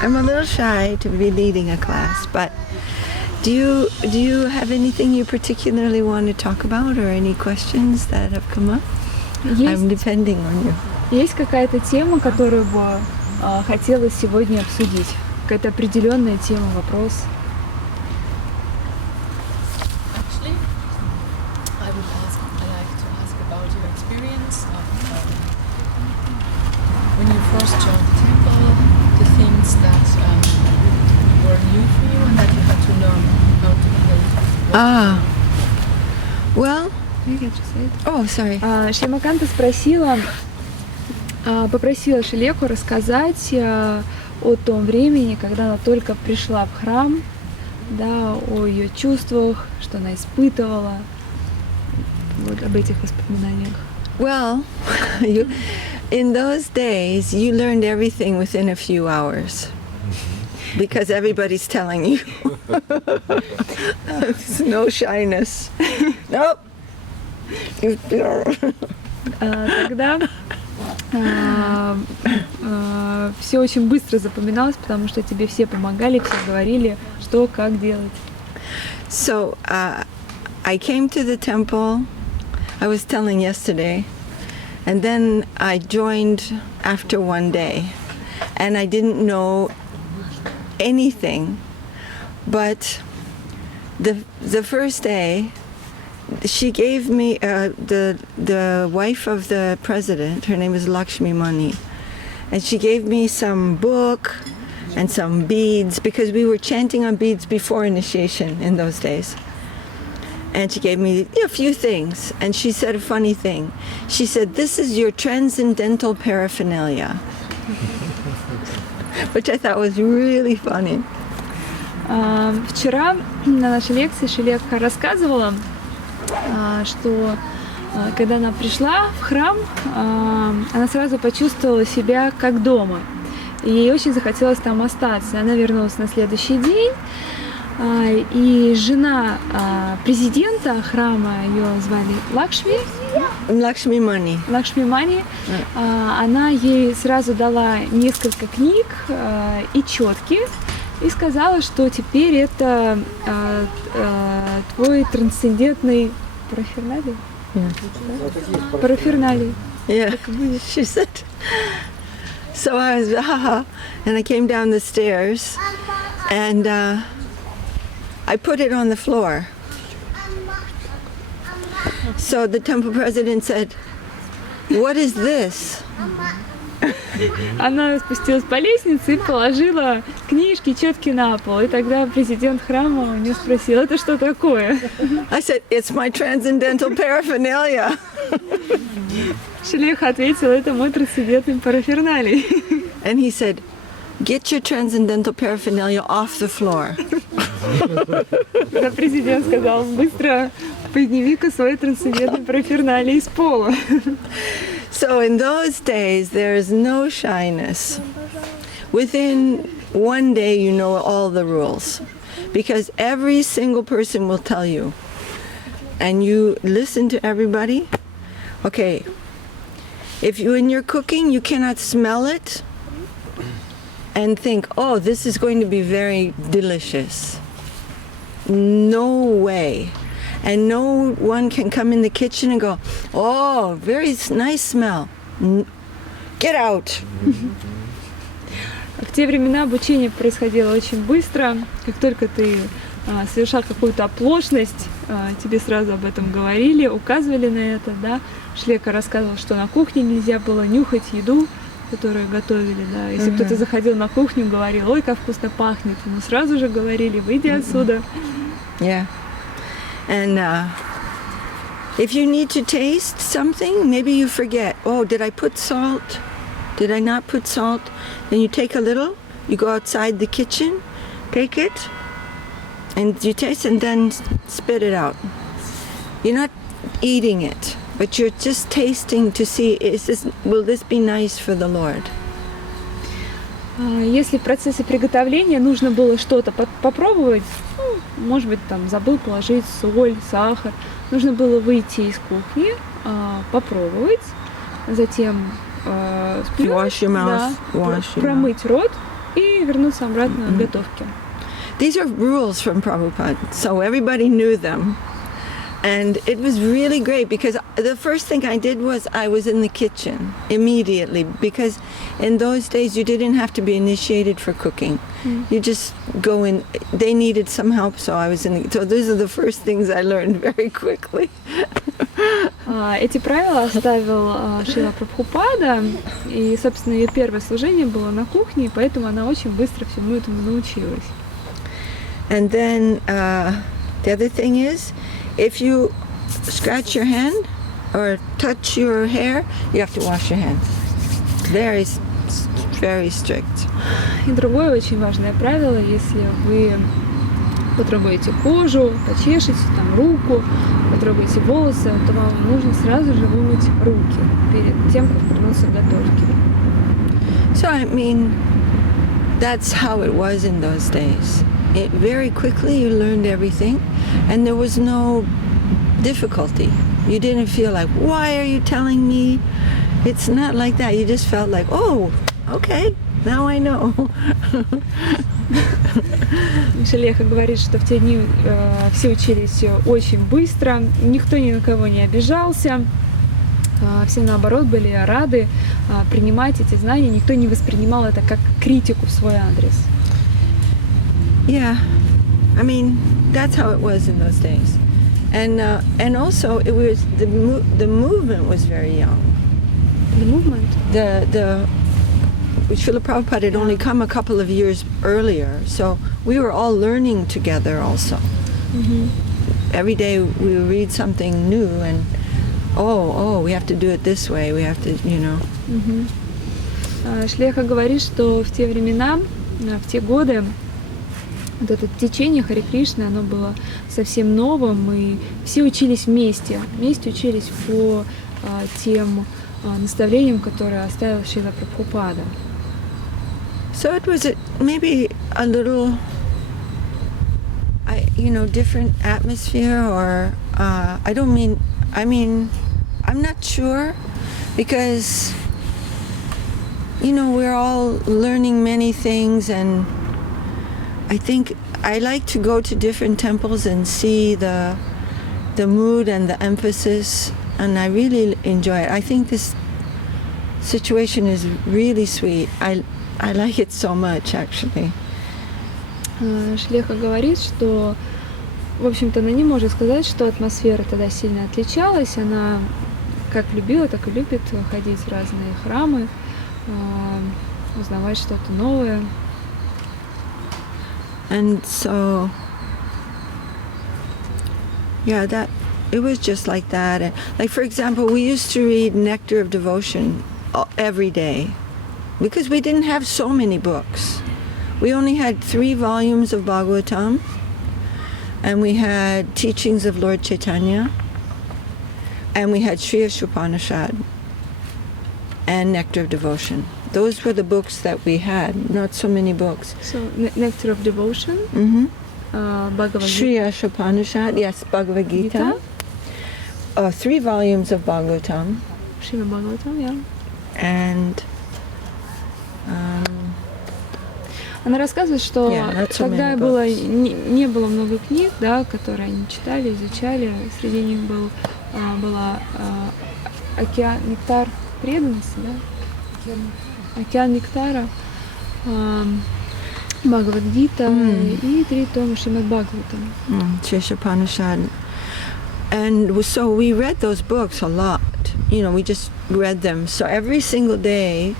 I'm a little shy to be leading a class, but do you have anything you particularly want to talk about, or any questions that have come up? I'm depending on you. Есть какая-то тема, которую бы хотелось сегодня обсудить? Какая-то определенная тема, вопрос? Actually, I like to ask about your experience of when you first joined the temple, the things that were new for you and that you had to learn how to play. Well. Oh, sorry. Шримаканта попросила Шилеку рассказать о том времени, когда она только пришла в храм, да, о ее чувствах, что она испытывала, вот об этих воспоминаниях. Well, in those days, you learned everything within a few hours. Because everybody's telling you. There's no shyness. Nope. Тогда все очень быстро запоминалось, потому что тебе все помогали, все говорили, что, как делать. So I came to the temple, I was telling yesterday, and then I joined after one day, and I didn't know anything, but the first day, she gave me the wife of the president. Her name is Lakshmi Mani, and she gave me some book and some beads because we were chanting on beads before initiation in those days. And she gave me a few things, and she said a funny thing. She said, "This is your transcendental paraphernalia," which I thought was really funny. Вчера на нашей лекции Шилекха рассказывала, что когда она пришла в храм, она сразу почувствовала себя как дома. И ей очень захотелось там остаться. Она вернулась на следующий день, и жена президента храма, ее звали Лакшми Мани. Лакшми Мани. Она ей сразу дала несколько книг и четки, и сказала, что теперь это твой трансцендентный параферналий. Yeah. Параферналий. Yeah, she said. So I was, and I came down the stairs, and I put it on the floor. So the temple president said, "What is this?" Она спустилась по лестнице и положила книжки, четки на пол. И тогда президент храма у нее спросил, это что такое? I said, "It's my transcendental paraphernalia." Шилеха ответила, это мой трансцендентный параферналий. And he said, "Get your transcendental paraphernalia off the floor." Тогда президент сказал, быстро подними-ка свой трансцендентный параферналий с пола. So in those days, there is no shyness. Within one day, you know all the rules, because every single person will tell you, and you listen to everybody. Okay, if you in your cooking, you cannot smell it and think, oh, this is going to be very delicious. No way. And no one can come in the kitchen and go, oh, very nice smell. Get out. В те времена обучение происходило очень быстро. Как только ты совершал какую-то оплошность, тебе сразу об этом говорили, указывали на это, да. Шлека рассказывал, что на кухне нельзя было нюхать еду, которую готовили, да. Если кто-то заходил на кухню, говорил, ой, как вкусно пахнет, ему сразу же говорили, выйди отсюда. Yeah. And if you need to taste something, maybe you forget, oh, did I put salt? Did I not put salt? Then you take a little, you go outside the kitchen, take it, and you taste and then spit it out. You're not eating it, but you're just tasting to see, will this be nice for the Lord? Если в процессе приготовления нужно было что-то попробовать, может быть, там забыл положить соль, сахар, нужно было выйти из кухни, попробовать, затем Wash your mouth, wash your промыть рот и вернуться обратно к готовке. These are rules from Prabhupada, so everybody knew them. And it was really great because the first thing I did was I was in the kitchen immediately, because in those days you didn't have to be initiated for cooking. You just go in. They needed some help, so I was in the, so those are the first things I learned very quickly. Эти правила оставил Шрила Прабхупада, и, собственно, ее первое служение было на кухне, и поэтому она очень быстро всему этому научилась. And then the other thing is, if you scratch your hand or touch your hair, you have to wash your hands. Very strict. И другое очень важное правило, если вы потрогаете кожу, почешете там руку, потрогаете волосы, то вам нужно сразу же вымыть руки перед тем, как вернуться к готовке. So I mean, that's how it was in those days. Very quickly you learned everything, and there was no difficulty. You didn't feel like, why are you telling me? It's not like that. You just felt like, oh, okay, now I know. Лекха говорит, что в те дни все учились очень быстро, никто ни на кого не обижался, все наоборот были рады принимать эти знания, никто не воспринимал это как критику в свой адрес. Yeah, I mean, that's how it was in those days. And also it was the movement was very young. The movement? The Srila Prabhupada had only come a couple of years earlier, so we were all learning together also. Mm-hmm. Every day we would read something new, and we have to do it this way, we have to, you know. Лекха говорит, что в те времена, в те годы, вот это течение Харе Кришны, оно было совсем новым, и все учились вместе учились по тем наставлениям, которые оставил Шрила Прабхупада. So it was maybe a little, different atmosphere, or I'm not sure, because, we're all learning many things, and I think I like to go to different temples and see the mood and the emphasis, and I really enjoy it. I think this situation is really sweet. I like it so much, actually. Лекха говорит, что, в общем-то, она не может сказать, что атмосфера тогда сильно отличалась. Она как любила, так и любит ходить в разные храмы, узнавать что-то новое. And so, that it was just like that. And, like, for example, we used to read Nectar of Devotion every day, because we didn't have so many books. We only had 3 volumes of Bhagavatam, and we had teachings of Lord Chaitanya, and we had Sri Upanishad and Nectar of Devotion. Those were the books that we had, not so many books. So, Nectar of Devotion, Bhagavad Gita. Sri Upanishad, yes, Bhagavad Gita. 3 volumes of Bhagavatam. Srimad Bhagavatam, yeah. And она рассказывает, что тогда не было много книг, да, которые они читали, изучали. Среди них была океан, нектар преданности, да? Океан нектара, Бхагавад Гита и 3 тома Шримад Бхагаватам. Upanishad. And so we read those books a lot. We just read them. So every single day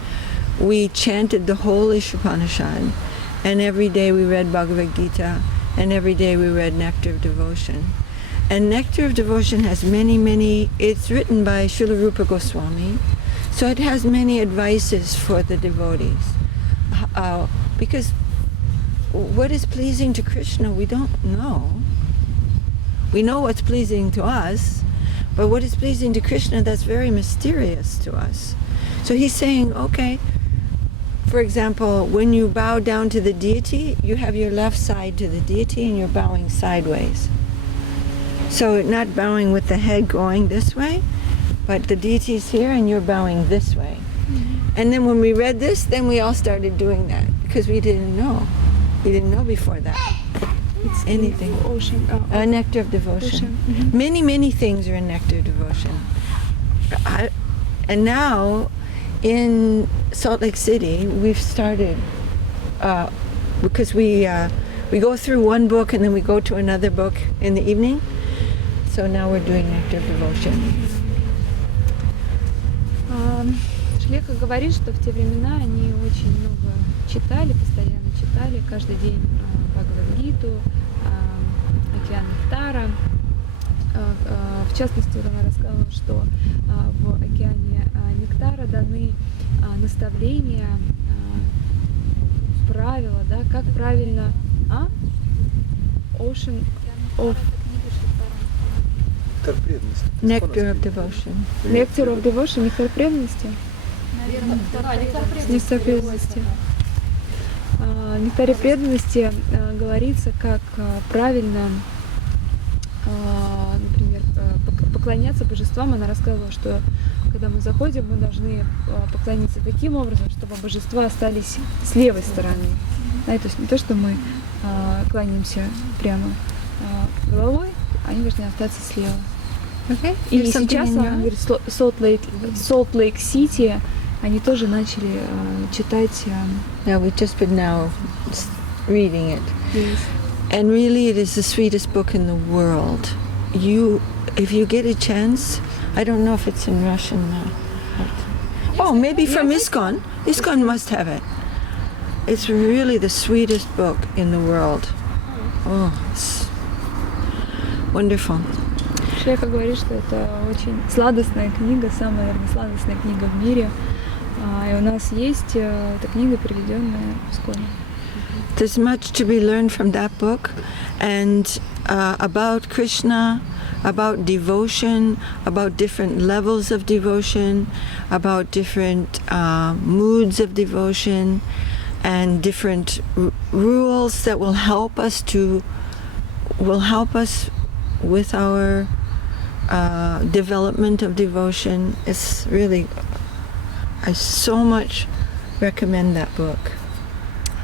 we chanted the whole Upanishad, and every day we read Bhagavad Gita, and every day we read Nectar of Devotion. And Nectar of Devotion has many, it's written by Srila Rupa Goswami, so it has many advices for the devotees. Because what is pleasing to Krishna, we don't know. We know what's pleasing to us, but what is pleasing to Krishna, that's very mysterious to us. So he's saying, okay, for example, when you bow down to the deity, you have your left side to the deity and you're bowing sideways. So not bowing with the head going this way, but the deity is here and you're bowing this way. And then when we read this, then we all started doing that because we didn't know. We didn't know before that. It's Anything. Ocean. A nectar of devotion. Many, many things are in nectar of devotion. And now in Salt Lake City, we've started, because we go through one book and then we go to another book in the evening. So now we're doing nectar of devotion. Лекха говорит, что в те времена они очень много читали, постоянно читали, каждый день Бхагавад-гиту, океан Нектара. В частности, она рассказала, что в океане Нектара даны наставления, правила, да, как правильно... Ocean of... Nectar of devotion. Nectar of devotion, нектар преданности. Нектар преданности. В нектаре преданности говорится, как правильно, например, поклоняться божествам. Она рассказывала, что когда мы заходим, мы должны поклониться таким образом, чтобы божества остались с левой стороны. Да, то есть не то, что мы кланяемся прямо головой, они должны остаться слева. Okay. И сейчас, она говорит, Salt Lake City, они тоже начали читать. Yeah, we've just been now reading it. Yes. And really it is the sweetest book in the world. If you get a chance, I don't know if it's in Russian now. Oh, maybe from ISKCON. ISKCON must have it. It's really the sweetest book in the world. Oh, it's wonderful. Лекха говорит, что это очень сладостная книга, самая, наверное, сладостная книга в мире. И у нас есть эта книга, переведенная в ISKCON. There's much to be learned from that book, and about Krishna, about devotion, about different levels of devotion, about different moods of devotion, and different rules that will help us with our development of devotion. It's really, I so much recommend that book.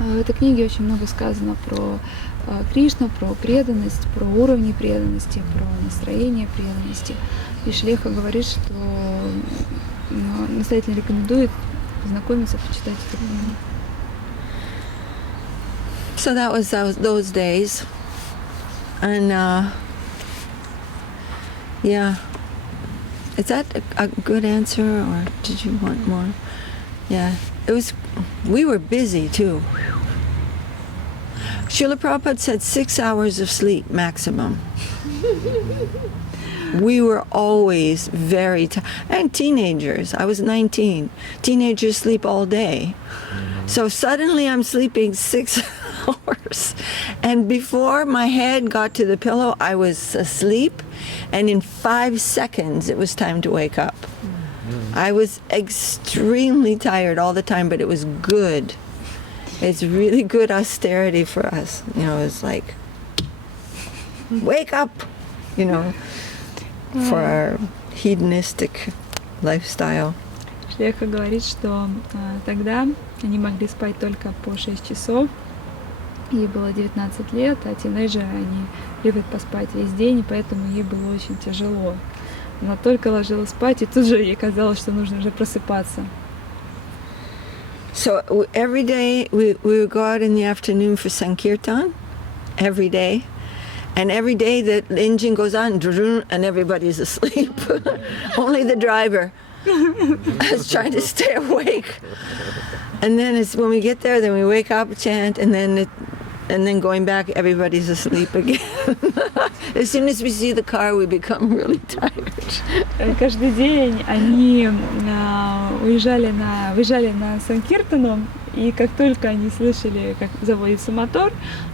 В этой книге очень много сказано про Кришну, про преданность, про уровни преданности, про настроение преданности. И Лекха говорит, что настоятельно рекомендует познакомиться, почитать эту книгу. So that was those days, and yeah, is that a good answer, or did you want more? Yeah, it was. We were busy too. Srila Prabhupada said 6 hours of sleep maximum. We were always very tired. And teenagers, I was 19. Teenagers sleep all day. So suddenly I'm sleeping 6 hours. And before my head got to the pillow, I was asleep. And in 5 seconds, it was time to wake up. I was extremely tired all the time, but it was good. It's really good austerity for us. You know, it's like, wake up, you know, for our hedonistic lifestyle. Лекха говорит, что тогда они могли спать только по 6 часов. Ей было 19 лет, а тинейджеры, они любят поспать весь день, и поэтому ей было очень тяжело. Она только ложилась спать, и тут же ей казалось, что нужно уже просыпаться. So every day we would go out in the afternoon for Sankirtan, every day. And every day the engine goes on, and everybody's asleep. Only the driver is trying to stay awake. And then it's when we get there, then we wake up, chant, and then going back, everybody's asleep again. As soon as we see the car, we become really tired. Каждый день они выезжали на Санкиртану, и как только они слышали, как заводится мотор,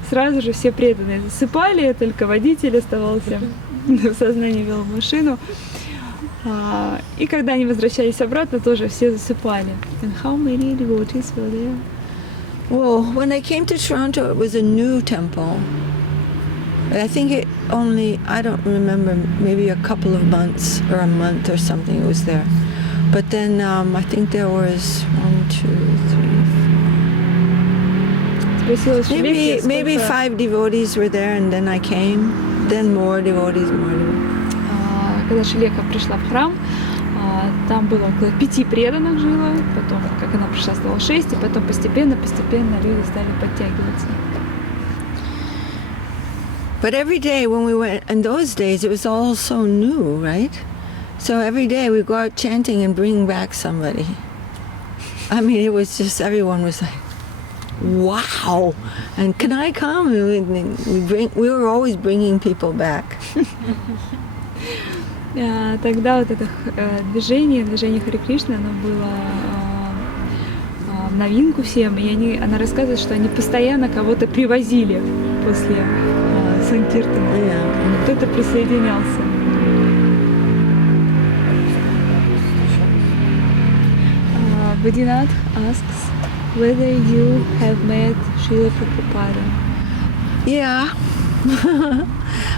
сразу же все преданные засыпали, только водитель оставался в сознании, вел машину. И когда они возвращались обратно, тоже все засыпали. And how many devotees were there? Well, when I came to Toronto, it was a new temple. I think I don't remember, maybe a couple of months or a month or something it was there. But then I think there was 1, 2, 3, Спросила Шилехи, maybe сколько, 5 devotees were there, and then I came. Then more devotees. когда Шилека пришла в храм, там было около 5 преданных жило, потом, как она пришла, стало 6, и потом постепенно люди стали подтягиваться. But every day when we went, in those days, it was all so new, right? So every day we go out chanting and bring back somebody. I mean, it was just, everyone was like, wow, and can I come? And we were always bringing people back. Тогда вот это движение Харе Кришны, оно было в новинку всем, и она рассказывает, что они постоянно кого-то привозили после Санкиртана. Yeah. Кто-то присоединялся. Vadinath asks whether you have met Srila Prabhupada. Yeah.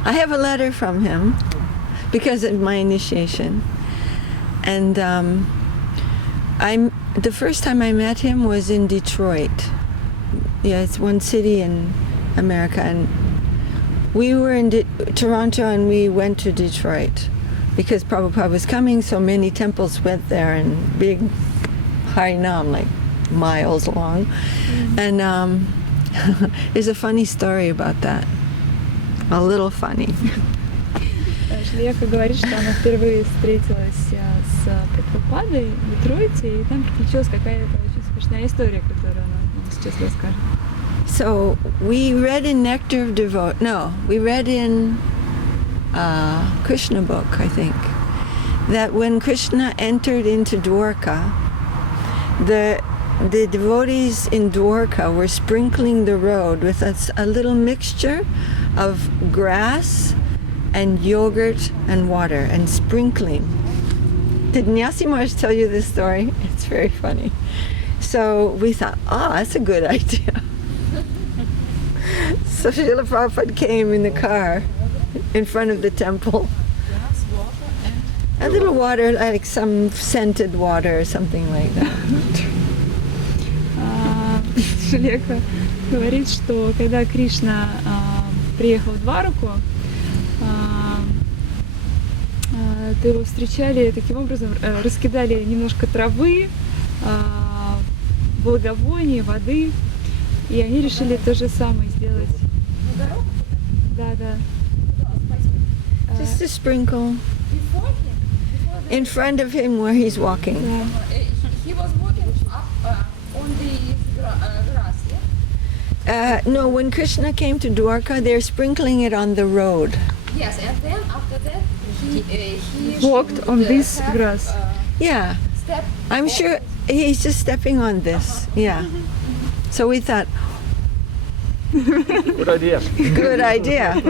I have a letter from him because of my initiation. And the first time I met him was in Detroit. Yeah, it's one city in America. And we were in Toronto, and we went to Detroit because Prabhupada was coming, so many temples went there, and big Harinam, like miles long. And there's a funny story about that. A little funny. Лекха говорит, что она впервые встретилась с Прабхупадой в Детройте, и там приключилась какая-то очень смешная история, которую она нам сейчас расскажет. So we read in Nectar of Devote. No, we read in Krishna book, I think, that when Krishna entered into Dwarka, the devotees in Dwarka were sprinkling the road with a little mixture of grass and yogurt and water, and sprinkling. Did Nyasi Maharaj tell you this story? It's very funny. So we thought, that's a good idea. So Srila Prabhupada came in the car in front of the temple. A little water, like some scented water or something like that. Лекха говорит, что когда Кришна приехал в Двараку, то его встречали таким образом, раскидали немножко травы, благовоний, воды, и они решили то же самое сделать. Да. Just a sprinkle in front of him where he's walking. He was walking up on the grass, yeah? No, when Krishna came to Dwarka, they're sprinkling it on the road. Yes, and then after that, he Walked on this grass. Yeah, step. I'm sure he's just stepping on this. Yeah. So we thought, Good idea. good idea.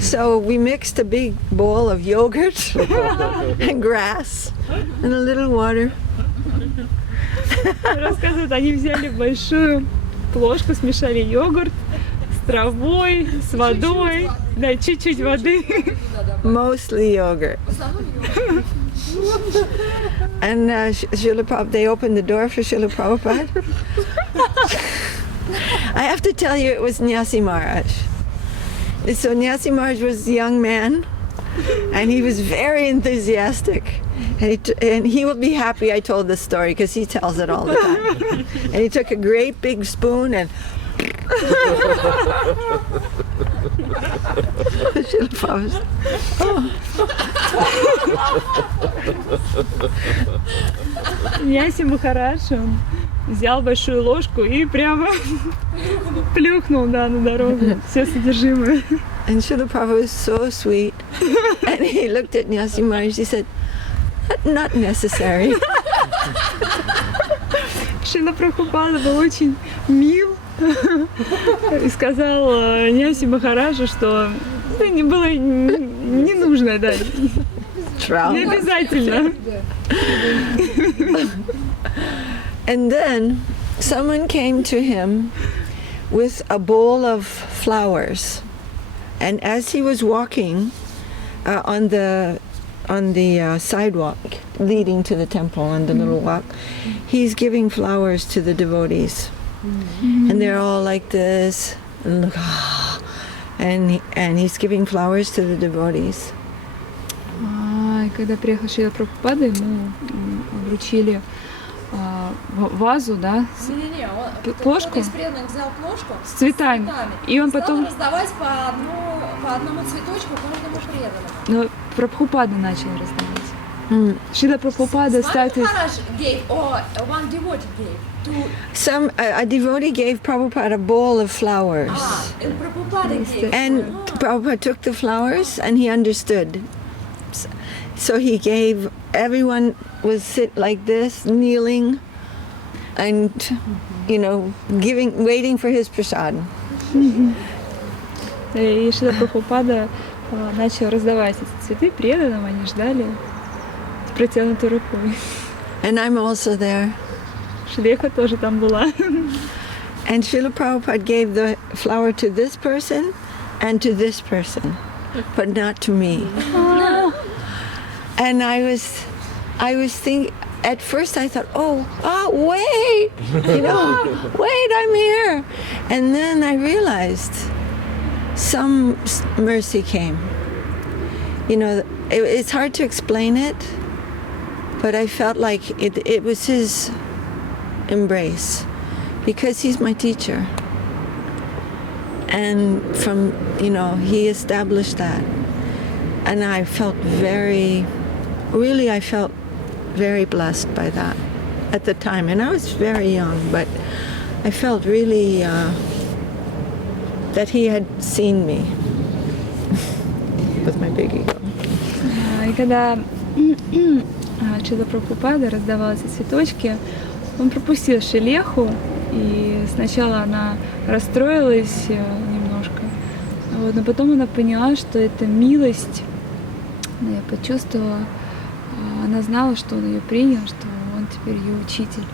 So we mixed a big bowl of yogurt and grass and a little water. Рассказывают, они взяли большую плошку, смешали йогурт с травой, с водой, да, чуть-чуть воды. Mostly yogurt. And Srila Prabhupada, they opened the door for Srila Prabhupada. I have to tell you, it was Nyasi Maharaj. So Nyasi Maharaj was a young man, and he was very enthusiastic. And he will be happy I told this story, because he tells it all the time. And he took a great big spoon and Srila Prabhupada, Няси Махарадж, он взял большую ложку и прямо плюхнул, да, на дорогу все содержимое. And Srila Prabhupada was so sweet. And he looked at Nyasi Maharaj, he said, not necessary. Шрила Прабхупада был очень мил и сказал Няси Махараджу, что не было не нужно, да, не обязательно. And then someone came to him with a bowl of flowers. And as he was walking on the on the sidewalk leading to the temple on the little walk. He's giving flowers to the devotees, and they're all like this, and look, and he's giving flowers to the devotees. И когда приехал Шрила Прабхупада, ему вручили вазу, да, Не-не-не, плошку кто-то из преданных взял плошку с цветами, и он стал потом, раздавать по одному цветочку каждому преданному. ну, Прабхупада начал раздавать. Шрила Прабхупада One started. Maharaj gave, or one devotee gave, A devotee gave Prabhupada a bowl of flowers, and Prabhupada gave. and Prabhupada took the flowers, and he understood. So he gave, everyone was sit like this, kneeling, and, waiting for his prasad. И Шрила Прабхупада начал раздавать эти цветы преданным, они ждали с протянутой рукой. And I'm also there. Лекха тоже там была. And Srila Prabhupada gave the flower to this person and to this person, but not to me. And I was thinking, at first I thought, wait, wait, I'm here. And then I realized some mercy came. It's hard to explain it, but I felt like it was his embrace, because he's my teacher. And he established that. And I felt very blessed by that at the time. And I was very young, but I felt really that he had seen me with my big ego. И когда Шрила Прабхупада раздавал эти цветочки, он пропустил Шилеху, и сначала она расстроилась немножко, но потом она поняла, что это милость. Я почувствовала, она знала, что он ее принял, что он теперь ее учитель.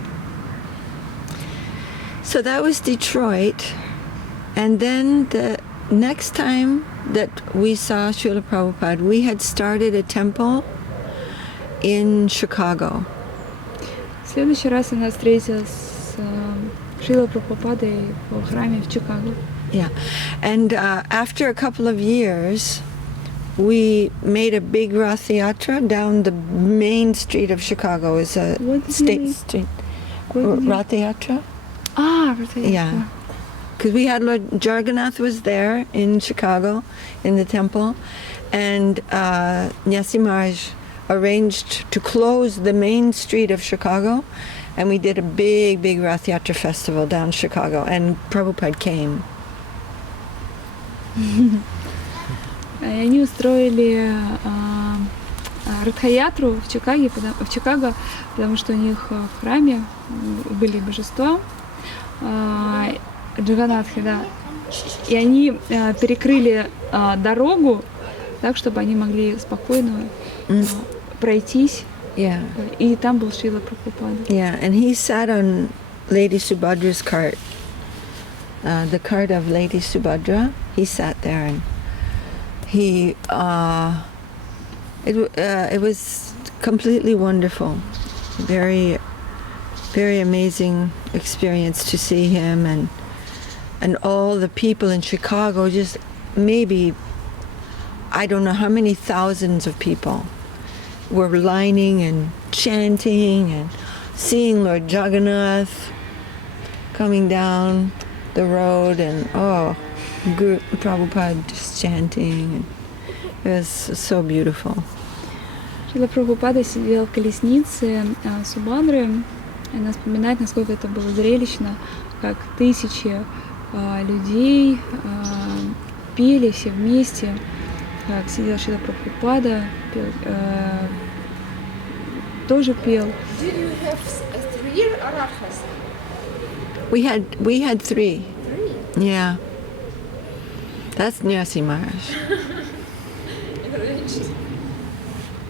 So that was Detroit, and then the next time that we saw Srila Prabhupada, we had started a temple in Chicago. В следующий раз она встретилась с Шрилой Прабхупадой в храме в Чикаго. Yeah, and after a couple of years, we made a big Rath Yatra down the main street of Chicago. It's a What's the state name? street. What is it? Rath Yatra? Yeah. Because we had Lord Jagannath was there in Chicago, in the temple, and Nyasi Maharaj arranged to close the main street of Chicago, and we did a big Rath Yatra festival down Chicago, and Prabhupada came. И они устроили Радхаятру в Чикаго, потому что у них в храме были божества Джаганатхи, да. И они перекрыли дорогу так, чтобы они могли спокойно пройтись. Yeah. И там был Шрила Прабхупада. Yeah, and he sat on Lady Subhadra's cart, the cart of Lady Subhadra. He sat there, and it was completely wonderful, very amazing experience to see him, and all the people in Chicago, just maybe I don't know how many thousands of people were lining and chanting and seeing Lord Jagannath coming down the road, and Guru Prabhupada just chanting. It was so beautiful. Шрила Прабхупада сидел в колеснице Субхадры, и она вспоминает, насколько это было зрелищно, как тысячи людей пели все вместе, как сидел Шрила Прабхупада, тоже пел. Did you have 3 Radhas? We had 3. Yeah. That's Nyasi Maharaj.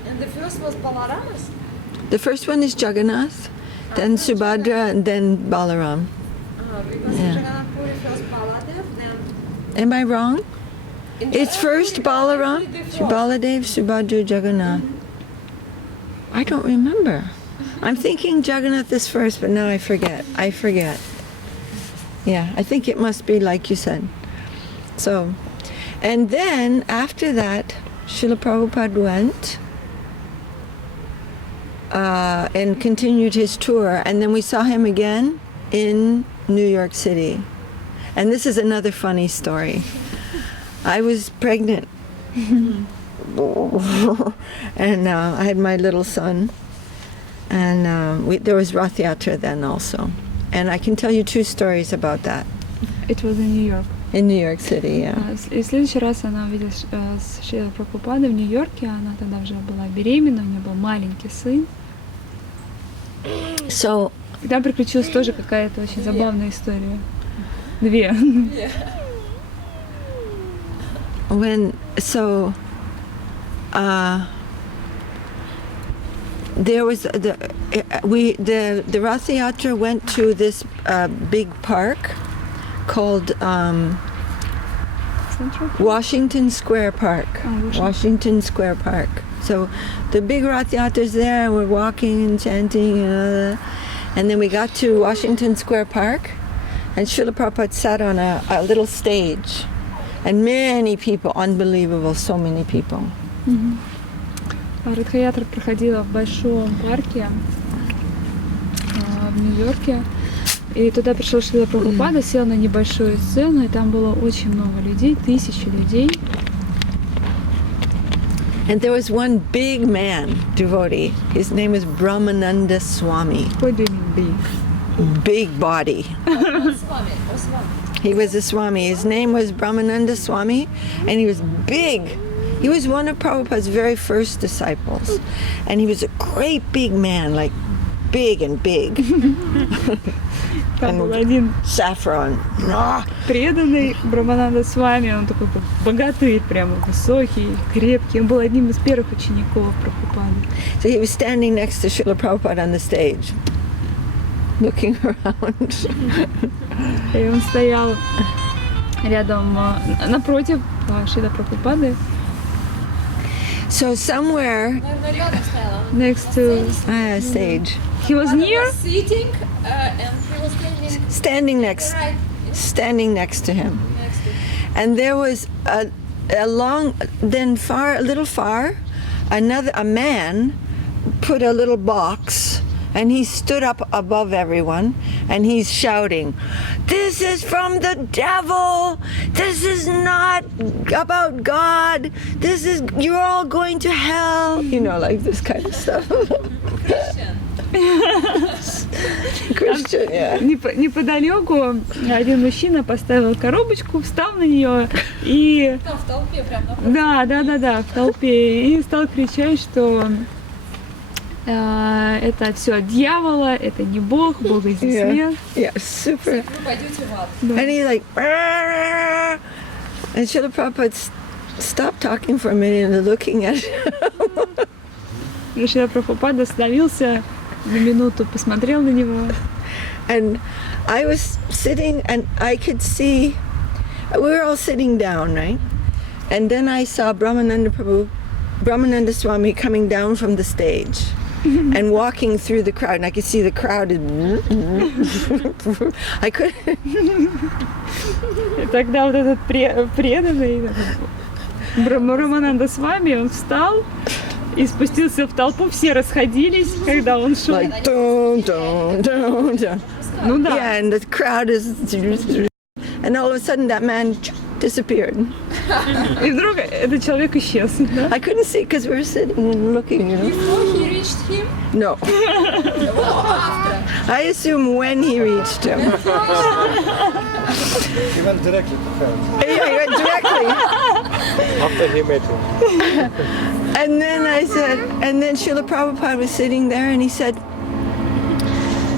And the first was Balaramas? The first one is Jagannath, then Subhadra, and then Balaram. Because Yeah. Jagannath Puri first Baladev, then... Am I wrong? It's first Balaram, Baladev first. Baladev, Subhadra, Jagannath. I don't remember. I'm thinking Jagannath is first, but now I forget. Yeah, I think it must be like you said. So, and then after that, Srila Prabhupada went and continued his tour, and then we saw him again in New York City. And this is another funny story. I was pregnant. And I had my little son, and there was Rath Yatra then also, and I can tell you 2 stories about that. It was in New York. In New York City, yeah. И в следующий раз она увиделась с Шрилой Прабхупадой в Нью-Йорке. Она тогда уже была беременна, у нее был маленький сын. So, И там приключилась тоже какая-то очень забавная история. 2. There was the Rath Yatra went to this big park called Washington Square Park. Washington Square Park. So the big Rath Yatra is there, and we're walking and chanting, and then we got to Washington Square Park, and Srila Prabhupada sat on a little stage, and many people, unbelievable, so many people. Радха-ятра проходила в большом парке в Нью-Йорке. И туда пришел Шрила Прабхупада, сел на небольшую сцену, и там было очень много людей, 1000 людей. And there was one big man, devotee. His name is Brahmananda Swami. What do you mean big? Big body. He was a Swami. His name was Brahmananda Swami, and he was big. He was one of Prabhupada's very first disciples. And he was a great big man, like big and big. Там был один saffron. преданный Брахмананда Свами, он такой богатырь, прямо высокий, крепкий. Он был одним из первых учеников Прабхупады. So he was standing next to Srila Prabhupada on the stage, looking around. И он стоял рядом, напротив Шрилы Прабхупады. So somewhere Next to stage. he was near. Sitting and he was Standing next to him. And there was a little far, a man put a little box, and he stood up above everyone, and he's shouting, "This is from the devil! This is not about God! You're all going to hell!" You know, like this kind of stuff. Christian, yeah. Неподалеку один мужчина поставил коробочку, встал на нее и... Там в толпе прям Да, в толпе. И стал кричать, что это все от дьявола, это не Бог, Бога здесь нет. Yeah, super. Вы пойдете в ад. And he's like, "Arr!" And Srila Prabhupada stopped talking for a minute and looking at him. И Шрила Прабхупада остановился на минуту, посмотрел на него. And I was sitting and I could see, we were all sitting down, right? And then I saw Brahmananda Swami coming down from the stage and walking through the crowd. And I could see the crowd. I couldn't. И тогда вот этот преданный Брахмананда Свами, он встал и спустился в толпу, все расходились, когда он шел. Like, dun, dun, dun, dun. Ну да. Yeah, and the crowd is, and all of a sudden that man disappeared. И вдруг этот человек исчез. Да? I couldn't see because we were sitting and looking, you know. Before he reached him, No. after. I assume when he reached him. He went directly to hell Yeah, he went directly. after he met him. And then I said, and then Srila Prabhupada was sitting there and he said,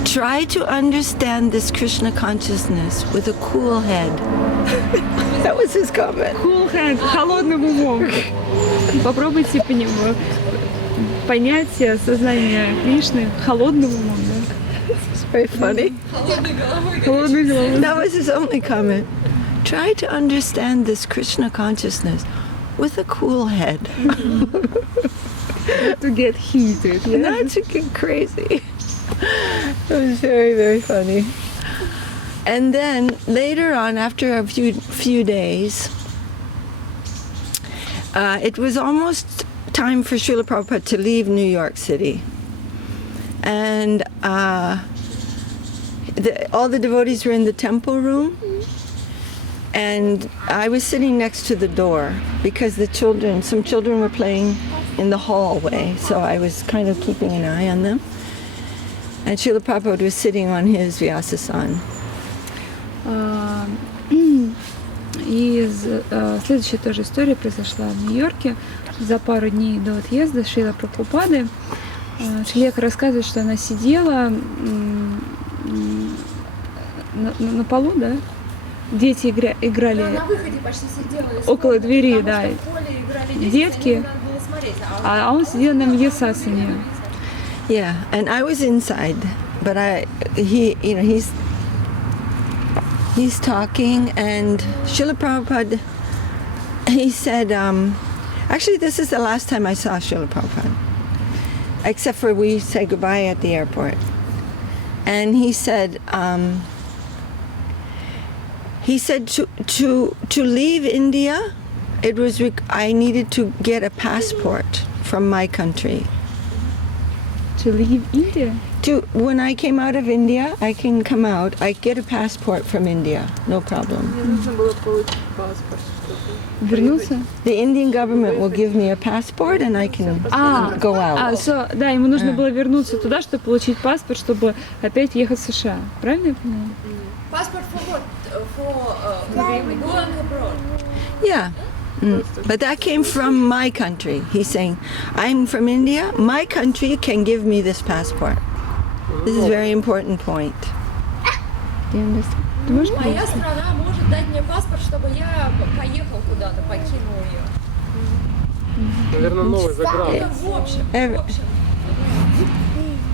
"Try to understand this Krishna consciousness with a cool head." That was his comment. Cool hand, холодным умом. Попробуйте понять сознание Кришны холодным умом. Да? It's very funny. Холодной головой. That was his only comment. Try to understand this Krishna consciousness with a cool head. to get heated. Yeah? Not to get crazy. It was very, very funny. And then later on, after a few days, it was almost time for Srila Prabhupada to leave New York City. And all the devotees were in the temple room, and I was sitting next to the door because some children were playing in the hallway, so I was kind of keeping an eye on them. And Srila Prabhupada was sitting on his Vyasasana. И следующая тоже история произошла в Нью-Йорке за пару дней до отъезда Шрилы Прабхупады. Лекха рассказывает, что она сидела на полу, да? Дети играли На выходе почти сидела. около двери, да. В поле играли Детки, надо было смотреть. а он сидел на Мьясасане. Yeah, and I was inside, but he's talking, and Srila Prabhupada, he said, actually this is the last time I saw Srila Prabhupada, except for we said goodbye at the airport. And he said to leave India, I needed to get a passport from my country. To leave India? When I came out of India, I can come out. I get a passport from India, no problem. Вернулся? The Indian government will give me a passport, and I can go out. Да, ему нужно было вернуться туда, чтобы получить паспорт, чтобы опять ехать в США. Правильно я поняла? Паспорт for what? For going abroad. Yeah. But that came from my country. He's saying, I'm from India. My country can give me this passport. This is a very important point. Do you understand? Ты можешь Моя перевести? страна может дать мне паспорт, чтобы я поехал куда-то, покинул ее. Наверное, новый загран. В общем.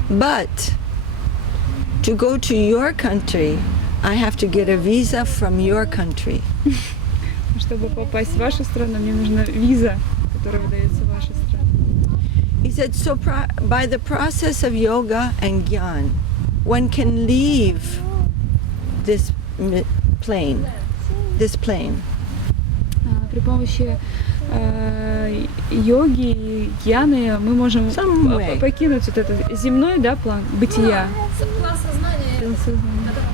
But to go to your country, I have to get a visa from your country. Чтобы попасть в вашу страну, мне нужна виза, которая выдается в вашей стране. He said, so by the process of yoga and gyan, one can leave this plane. При помощи йоги и гьяны мы можем покинуть вот этот земной, да, план бытия. План сознания этого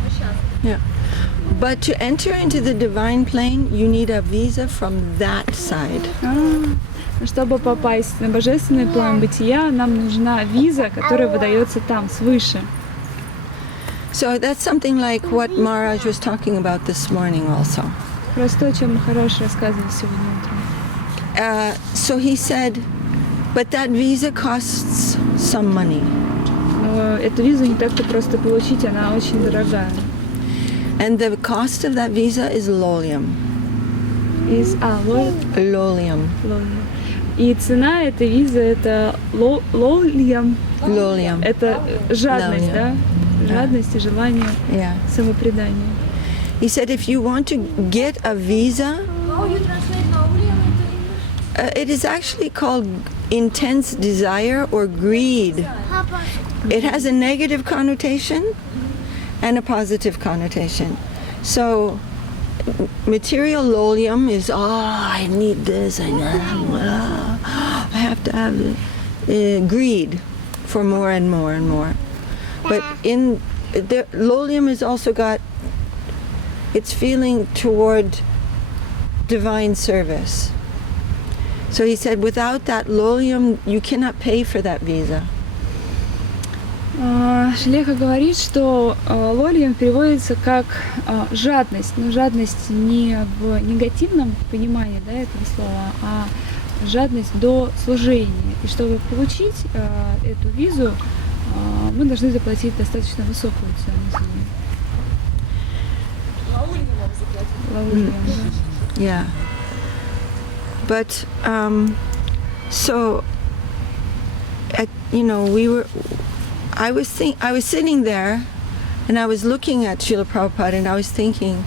сейчас. Yeah. But to enter into the divine plane, you need a visa from that side. Чтобы попасть на божественный план бытия, нам нужна виза, которая выдается там, свыше. So that's something like what Maharaj was talking about this morning also. Просто то, о чем Махарадж рассказывал сегодня утром. So he said, but that visa costs some money. Но эту визу не так-то просто получить, она очень дорогая. And the cost of that visa is lolium. Lolium. И цена этой визы это лолиям. Lolium. Это жадность, да? Жадность и желание самопредания. He said if you want to get a visa, How you translate лолиям into English? it is actually called intense desire or greed. It has a negative connotation and a positive connotation. So material lolium is, I need this, I have to have it. Greed for more and more and more. But in the lolium has also got its feeling toward divine service. So he said without that lolium you cannot pay for that visa. Лекха говорит, что лолиям переводится как жадность, но жадность не в негативном понимании, да, этого слова, а жадность до служения. И чтобы получить эту визу, мы должны заплатить достаточно высокую цену. Лолиям заплатить. Yeah. But so I was sitting there and I was looking at Srila Prabhupada and I was thinking,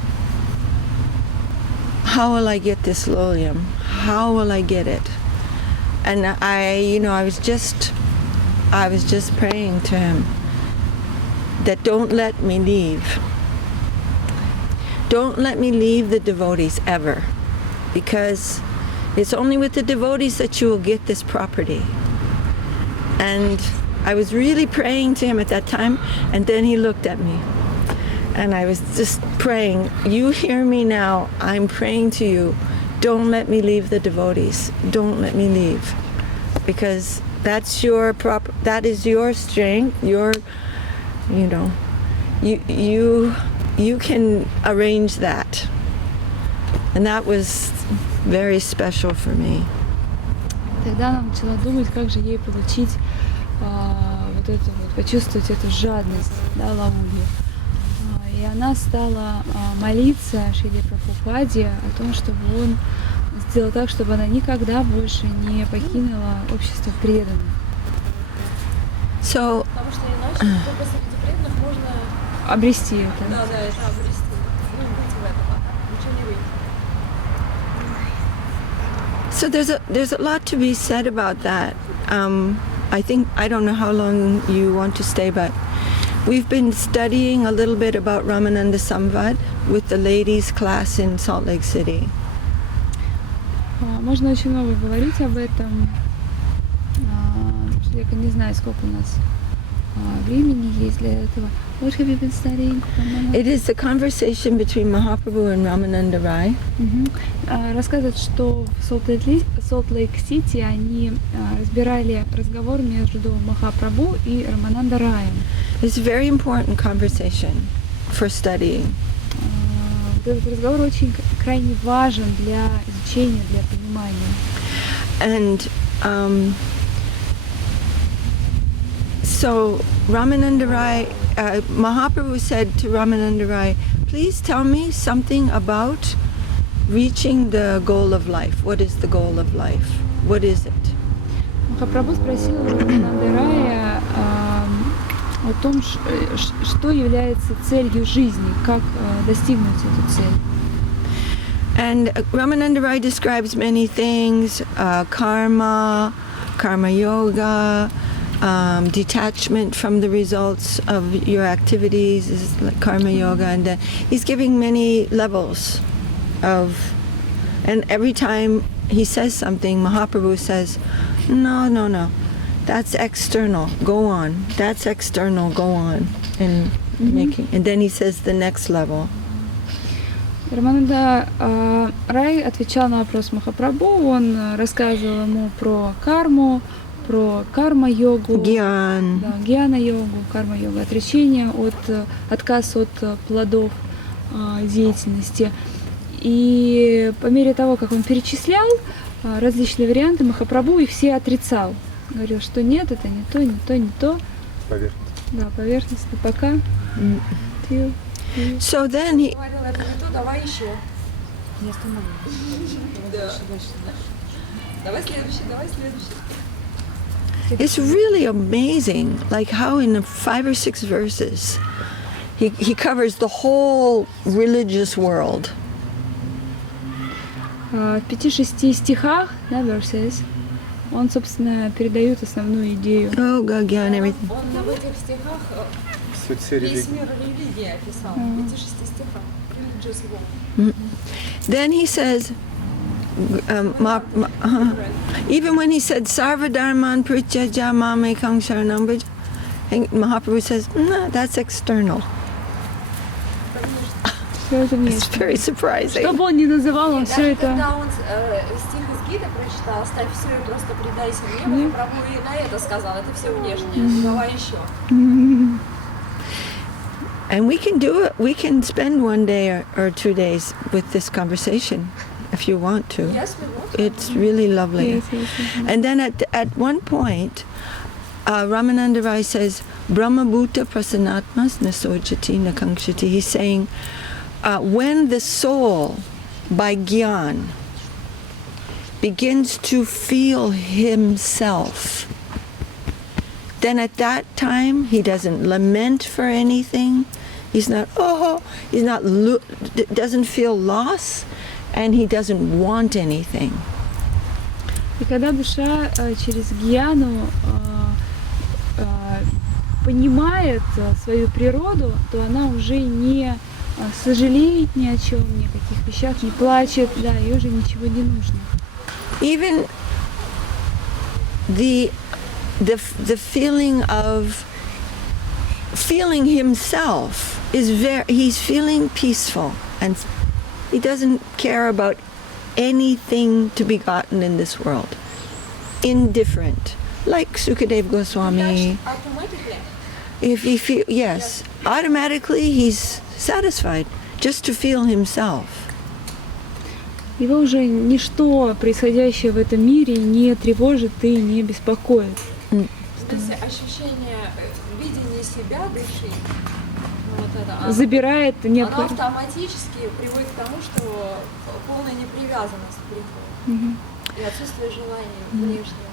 how will I get this lolium? How will I get it? And I was just praying to him that don't let me leave. Don't let me leave the devotees ever, because it's only with the devotees that you will get this property. And I was really praying to him at that time, and then he looked at me. And I was just praying, you hear me now, I'm praying to you, don't let me leave the devotees, don't let me leave. Because that's that is your strength, you can arrange that. And that was very special for me. Тогда она начала думать, как же ей получить вот эту вот, почувствовать эту жадность, да, Лаули. И она стала молиться Шриле Прабхупаде о том, чтобы он сделал так, чтобы она никогда больше не покинула общество преданных. So, Потому что иначе только среди преданных можно... Обрести это. Да, это обрести. Ну, быть в этом, ничего не выйти. So there's a lot to be said about that. I don't know how long you want to stay, but we've been studying a little bit about Ramananda Samvad with the ladies class in Salt Lake City. Можно очень много говорить об этом. Я не знаю, сколько у нас времени есть для этого. What have you been studying? It is the conversation between Mahaprabhu and Ramananda Rai. Рассказывают, что в Солт-Лейк-Сити они разбирали разговор между Махапрабху и Рамананда Раем. It's a very important conversation for studying. Этот разговор очень крайне важен для изучения, для понимания. And so Ramananda Rai, Mahaprabhu said to Ramananda Rai, please tell me something about reaching the goal of life. What is the goal of life? What is it? Махапрабху спросил Рамананда Рая о том, что является целью жизни, как достигнуть эту цель. And Ramananda Rai describes many things, karma yoga, detachment from the results of your activities is like karma yoga, and he's giving many levels of, and every time he says something, Mahaprabhu says, no, that's external, go on, that's external, go on, and and then he says the next level. Рамананда Рай отвечал на вопрос Махапрабху, он рассказывал ему про карму, про карма-йогу, гьяна-йогу, карма-йогу, отречение отказ от плодов деятельности. И по мере того, как он перечислял различные варианты, Махапрабху их все отрицал. Говорил, что нет, это не то, не то, не то. Поверхностно. Да, поверхностно, пока. So then he... Говорила, это не то, давай еще. Не останавливайся. Давай следующий. It's really amazing, like how in 5 or 6 verses he covers the whole religious world. В 5-6 стихах, да, verses, он, собственно, передает основную идею. Yoga, Gyan, everything. Он в этих стихах Суть всей весь религии. мир религии описал. В 5-6 стихах. Religious world. Then he says, even when he said Sarva Dharman Prityaja Mamekam Sharanam Bhaja, Mahaprabhu says, no, that's external. It's very surprising. Что бы он ни называл, он все Даже это... когда он стих из гида прочитал, оставь все и просто предайся мне, Прабху и на это сказал, это все внешнее, давай еще. And we can do it. We can spend 1 day or 2 days with this conversation if you want to. Yes, we want. It's really lovely. Yes. And then at one point, Ramananda Rai says, Brahma Bhuta Prasanatmas Nasojati Nakankshati. He's saying, when the soul, by Gyan, begins to feel himself, then at that time he doesn't lament for anything. He's not, doesn't feel loss, and he doesn't want anything. И когда душа через гьяну понимает свою природу, то она уже не сожалеет ни о чем, ни о каких вещах, не плачет, да, ей уже ничего не нужно. Even the feeling of feeling himself is he's feeling peaceful, and he doesn't care about anything to be gotten in this world. Indifferent, like Sukadev Goswami. Automatically. If he feel, yes, automatically he's satisfied just to feel himself. Его уже ничто, происходящее в этом мире, не тревожит и не беспокоит. То есть ощущение видения себя, души, вот это, Забирает оно автоматически приводит к тому, что полная непривязанность приходит. И отсутствие желания внешнего.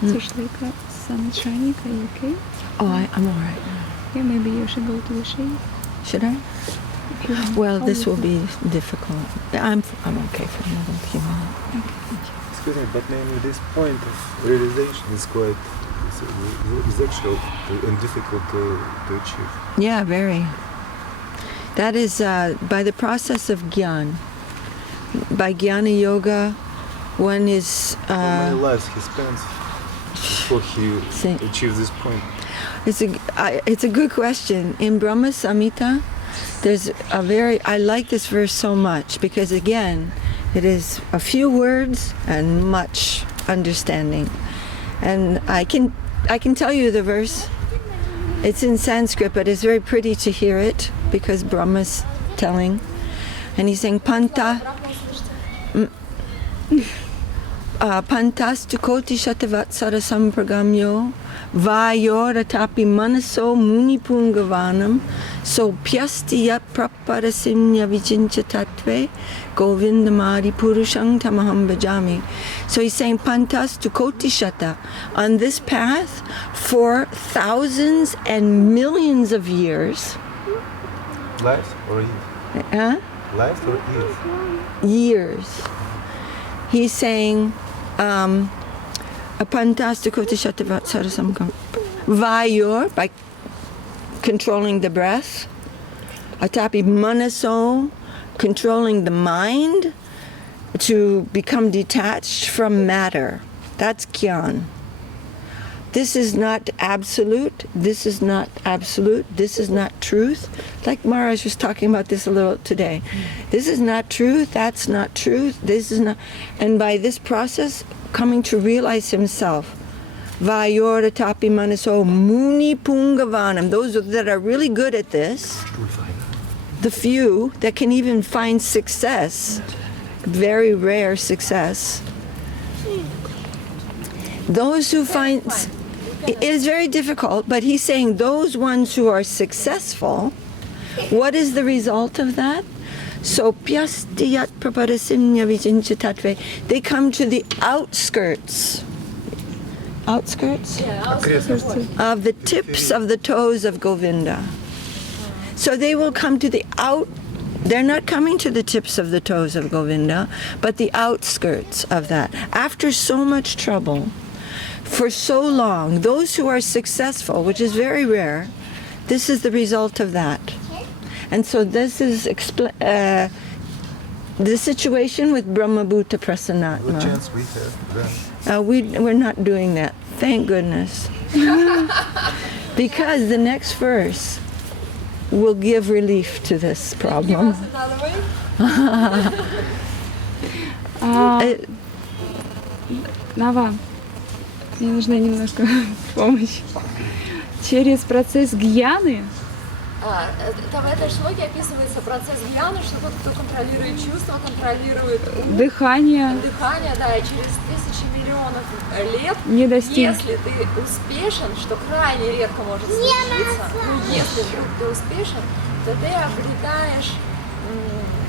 Слушай, Лекха, sun is shining, are you okay? Oh, I'm all right. Yeah, maybe you should go to the shade. Should I? Well, this will be difficult. I'm okay for another few minutes. Excuse me, but mainly this point of realization is quite is actual and difficult to achieve. Yeah, very. That is by the process of Gyan. By Jnana Yoga, one is... How many lives he spends before he achieves this point? It's a good question. In Brahma Samhita, there's a I like this verse so much because again, it is a few words and much understanding. And I can tell you the verse. It's in Sanskrit, but it's very pretty to hear it because Brahma's telling. And he's saying, Pantastu koti shatavatsara sampragamyo vayoratapi manaso munipungavanam so pyasti yat praparasimnya vichincha tatve govindamadi purushang tamaham bhajami. So he's saying pantastu koti shata. On this path for thousands and millions of years. Lives or years? Huh? Lives or years? Years. He's saying, Vayor, by controlling the breath, Atapi manaso, controlling the mind, to become detached from matter. That's Gyan. This is not absolute, this is not absolute, this is not truth. Like Maharaj was talking about this a little today. This is not truth, that's not truth, this is not... And by this process, coming to realize himself, Vayoratapi manaso muni pungavanam, those that are really good at this, the few that can even find success, very rare success, those who find... It is very difficult, but he's saying those ones who are successful, what is the result of that? So, pyastiyat praparasimnya vichincha tatve, they come to the outskirts. Outskirts? Of the tips of the toes of Govinda. So they will come to the they're not coming to the tips of the toes of Govinda, but the outskirts of that. After so much trouble, for so long, those who are successful, which is very rare, this is the result of that. And so this is the situation with Brahmabhuta Prasanatma. What chance we have then? We're not doing that, thank goodness. Because the next verse will give relief to this problem. Нава, мне нужна немножко помощь. Через процесс гьяны Там в этой шлоке описывается процесс гьяны, что тот, кто контролирует чувства, контролирует ум, дыхание, да, и через тысячи миллионов лет, не достиг. если ты успешен, что крайне редко может случиться, но если вдруг ты успешен, то ты обретаешь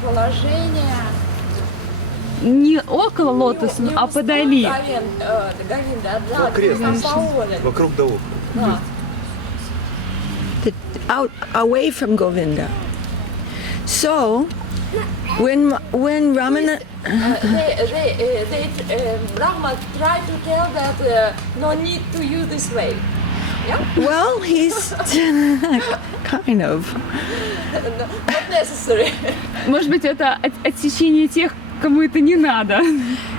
положение не около лотоса, а подали. Вокруг да около. Да. Out, away from Govinda. So, When Ramana, Brahma tried to tell that no need to use this way. Yeah? well, he's kind of. Not necessary. Может быть, это отсечение тех, кому это не надо.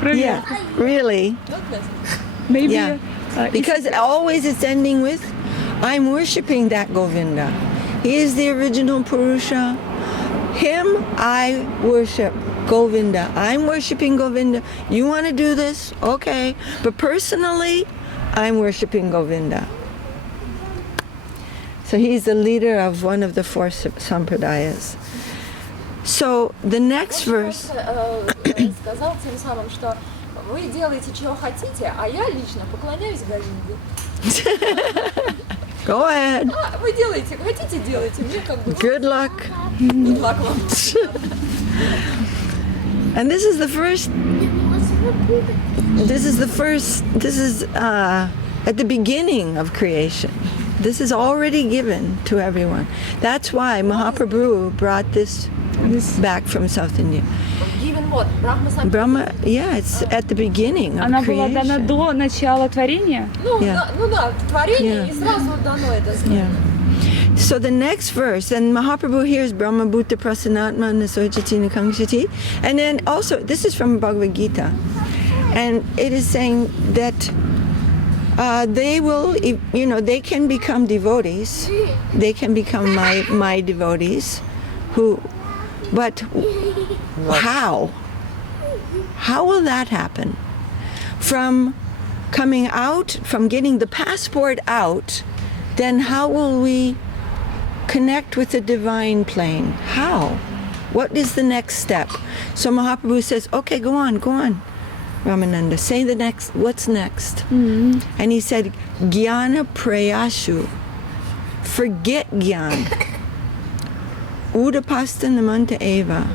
Yeah, really. Not necessary. Maybe, Yeah. Because always it's ending with, I'm worshiping that Govinda. He is the original Purusha. Him I worship. Govinda. I'm worshiping Govinda. You want to do this? Okay. But personally, I'm worshiping Govinda. So he's the leader of one of the four sampradayas. So the next verse. Сказал тем самым, что вы делаете, чего хотите, а я лично поклоняюсь Говинде. Go ahead. Вы делаете, хотите, делайте. Мне как бы... Good luck. Good luck вам. And this is at the beginning of creation. This is already given to everyone. That's why Mahaprabhu brought this back from South India. Given what? Brahma Sankirtan? Brahma, yeah, it's at the beginning of Она была дана creation. до начала творения. Ну, Yeah. да, творение, Yeah. и сразу дано это Yeah. знание. So the next verse, and Mahaprabhu hears Brahma Bhuta Prasanatma Nasojati Nakangshati. And then also, this is from Bhagavad Gita. And it is saying that they will, they can become devotees. They can become my devotees. But how? How will that happen? From coming out, from getting the passport out, then how will we connect with the divine plane? How? What is the next step? So Mahaprabhu says, okay, go on, Ramananda, say the next, what's next? Mm-hmm. And he said, Jnana Prayashu, forget Jnana. Udapasta Namanta Eva.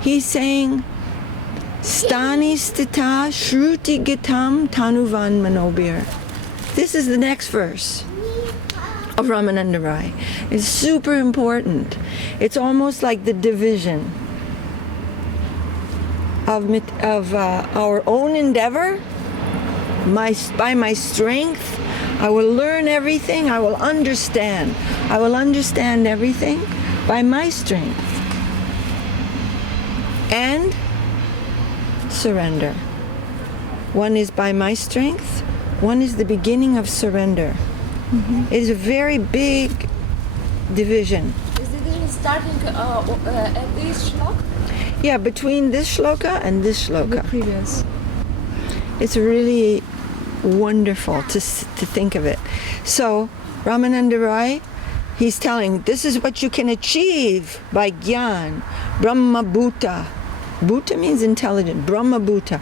He's saying, Stani Stita Shruti Gitam Tanuvan Manobir. This is the next verse of Ramananda Rai. It's super important. It's almost like the division of our own endeavor. By my strength, I will learn everything. I will understand. I will understand everything by my strength. And surrender. One is by my strength. One is the beginning of surrender. Mm-hmm. It is a very big division. Is the division starting at this shloka? Yeah, between this shloka and this The shloka. previous. It's really wonderful to think of it. So Ramananda Rai, he's telling, this is what you can achieve by Gyan, Brahma Bhuta. Bhuta means intelligent, Brahma Bhuta.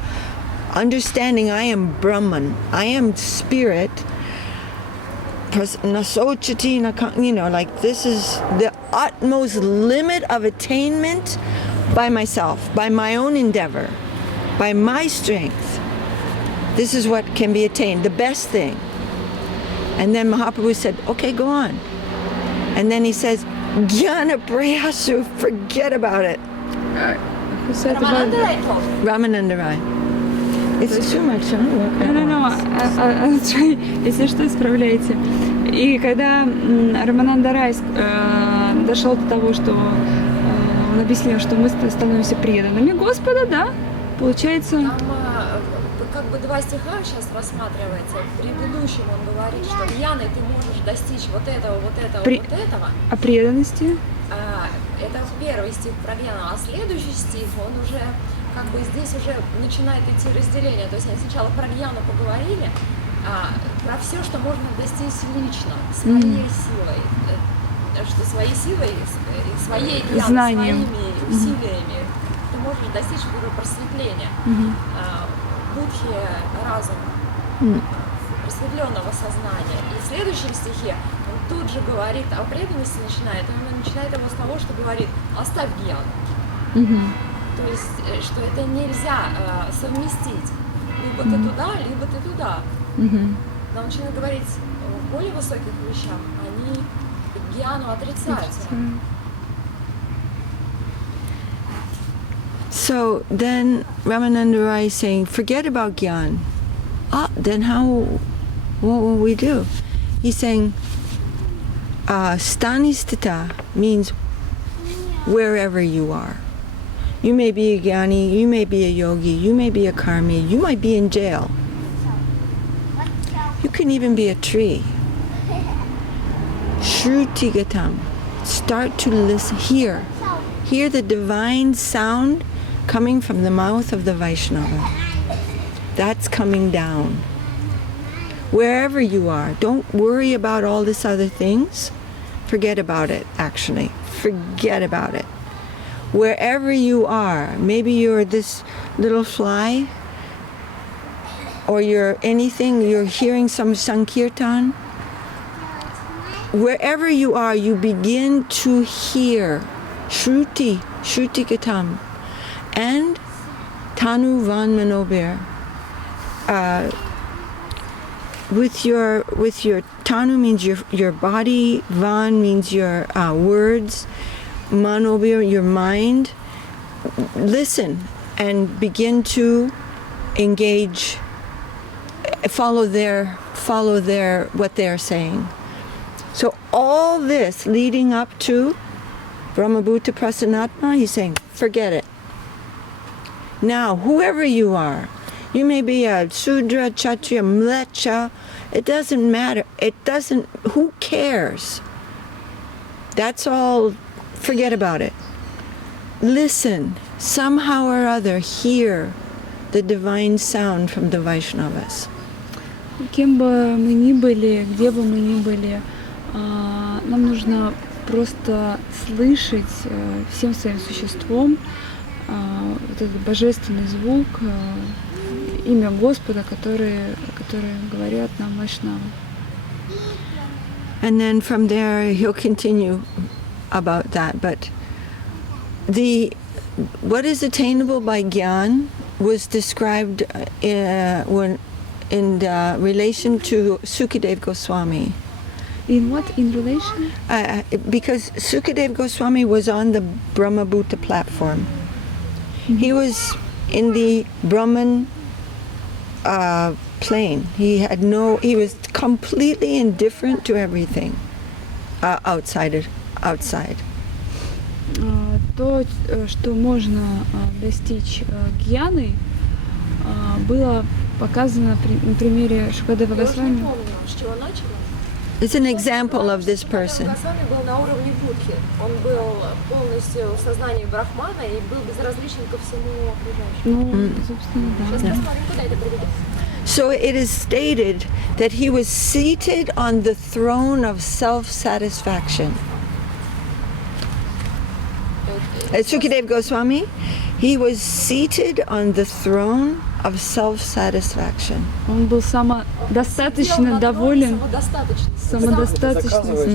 Understanding I am Brahman, I am spirit. Nasochati, like this is the utmost limit of attainment by myself, by my own endeavor, by my strength. This is what can be attained, the best thing. And then Mahaprabhu said, okay, go on. And then he says, Jnana Prayasu, forget about it. Who said about Ramananda that? Rai told. Ramananda Rai. It's too much, huh? Если что, исправляйте. И когда Рамананда Рай дошел до того, что он объяснил, что мы становимся преданными Господа, да, получается... Там как бы два стиха сейчас рассматривается. В предыдущем он говорит, что Гьяной ты можешь достичь вот этого, вот этого, вот этого. О преданности. Это первый стих про Гьяну, а следующий стих, он уже как бы здесь уже начинает идти разделение. То есть они сначала про Гьяну поговорили, про все, что можно достичь лично, своей силой, что своей силой, своей Гьяной, своими усилиями ты можешь достичь просветления, будхи разума, просветленного сознания. И в следующем стихе он тут же говорит о преданности, он начинает его с того, что говорит: оставь Гьяну. То есть, что это нельзя совместить. Либо ты туда, либо ты туда. Но он начинает говорить в более высоких вещах, они Гьяну отрицают. So then Ramananda Rai is saying, forget about Gyan. Then what will we do? He's saying, Stanistita means wherever you are. You may be a Gyani, you may be a yogi, you may be a karmi, you might be in jail. You can even be a tree. Shrutigatam. Start to listen, hear the divine sound coming from the mouth of the Vaishnava. That's coming down. Wherever you are, don't worry about all this other things. Forget about it, actually. Forget about it. Wherever you are, maybe you're this little fly, or you're anything, you're hearing some Sankirtan. Wherever you are, you begin to hear Shruti Gatam, and Tanu Van Manobir. With your Tanu means your body, Van means your words, Manobir, your mind. Listen and begin to engage. Follow what they're saying. So all this leading up to Brahmabhuta Prasanatma, he's saying, forget it. Now, whoever you are, you may be a Sudra, Kshatriya, Mlecha, it doesn't matter. Who cares? That's all, forget about it. Listen, somehow or other, hear the divine sound from the Vaishnavas. Кем бы мы ни были, где бы мы ни были, нам нужно просто слышать всем своим существом вот этот божественный звук, имя Господа, которые говорят нам Вайшнавы. And then from there he'll continue about that. But what is attainable by Gyan was described in relation to Sukadev Goswami. In what? In relation? Because Sukadev Goswami was on the Brahmabhuta platform. Mm-hmm. He was in the Brahman plane. He was completely indifferent to everything outside. То, что можно достичь гьяны, было показано на примере Шукадева Госвами. It's an example of this person. Госвами был на уровне будхи. Он был полностью в сознании брахмана и был безразличен ко всему окружающему. Собственно, да. Сейчас посмотрим, куда это приведет. So it is stated that he was seated on the throne of self-satisfaction. Sukadev Goswami, he was seated on the throne of self-satisfaction. Он был самодостаточно доволен. Самодостаточность.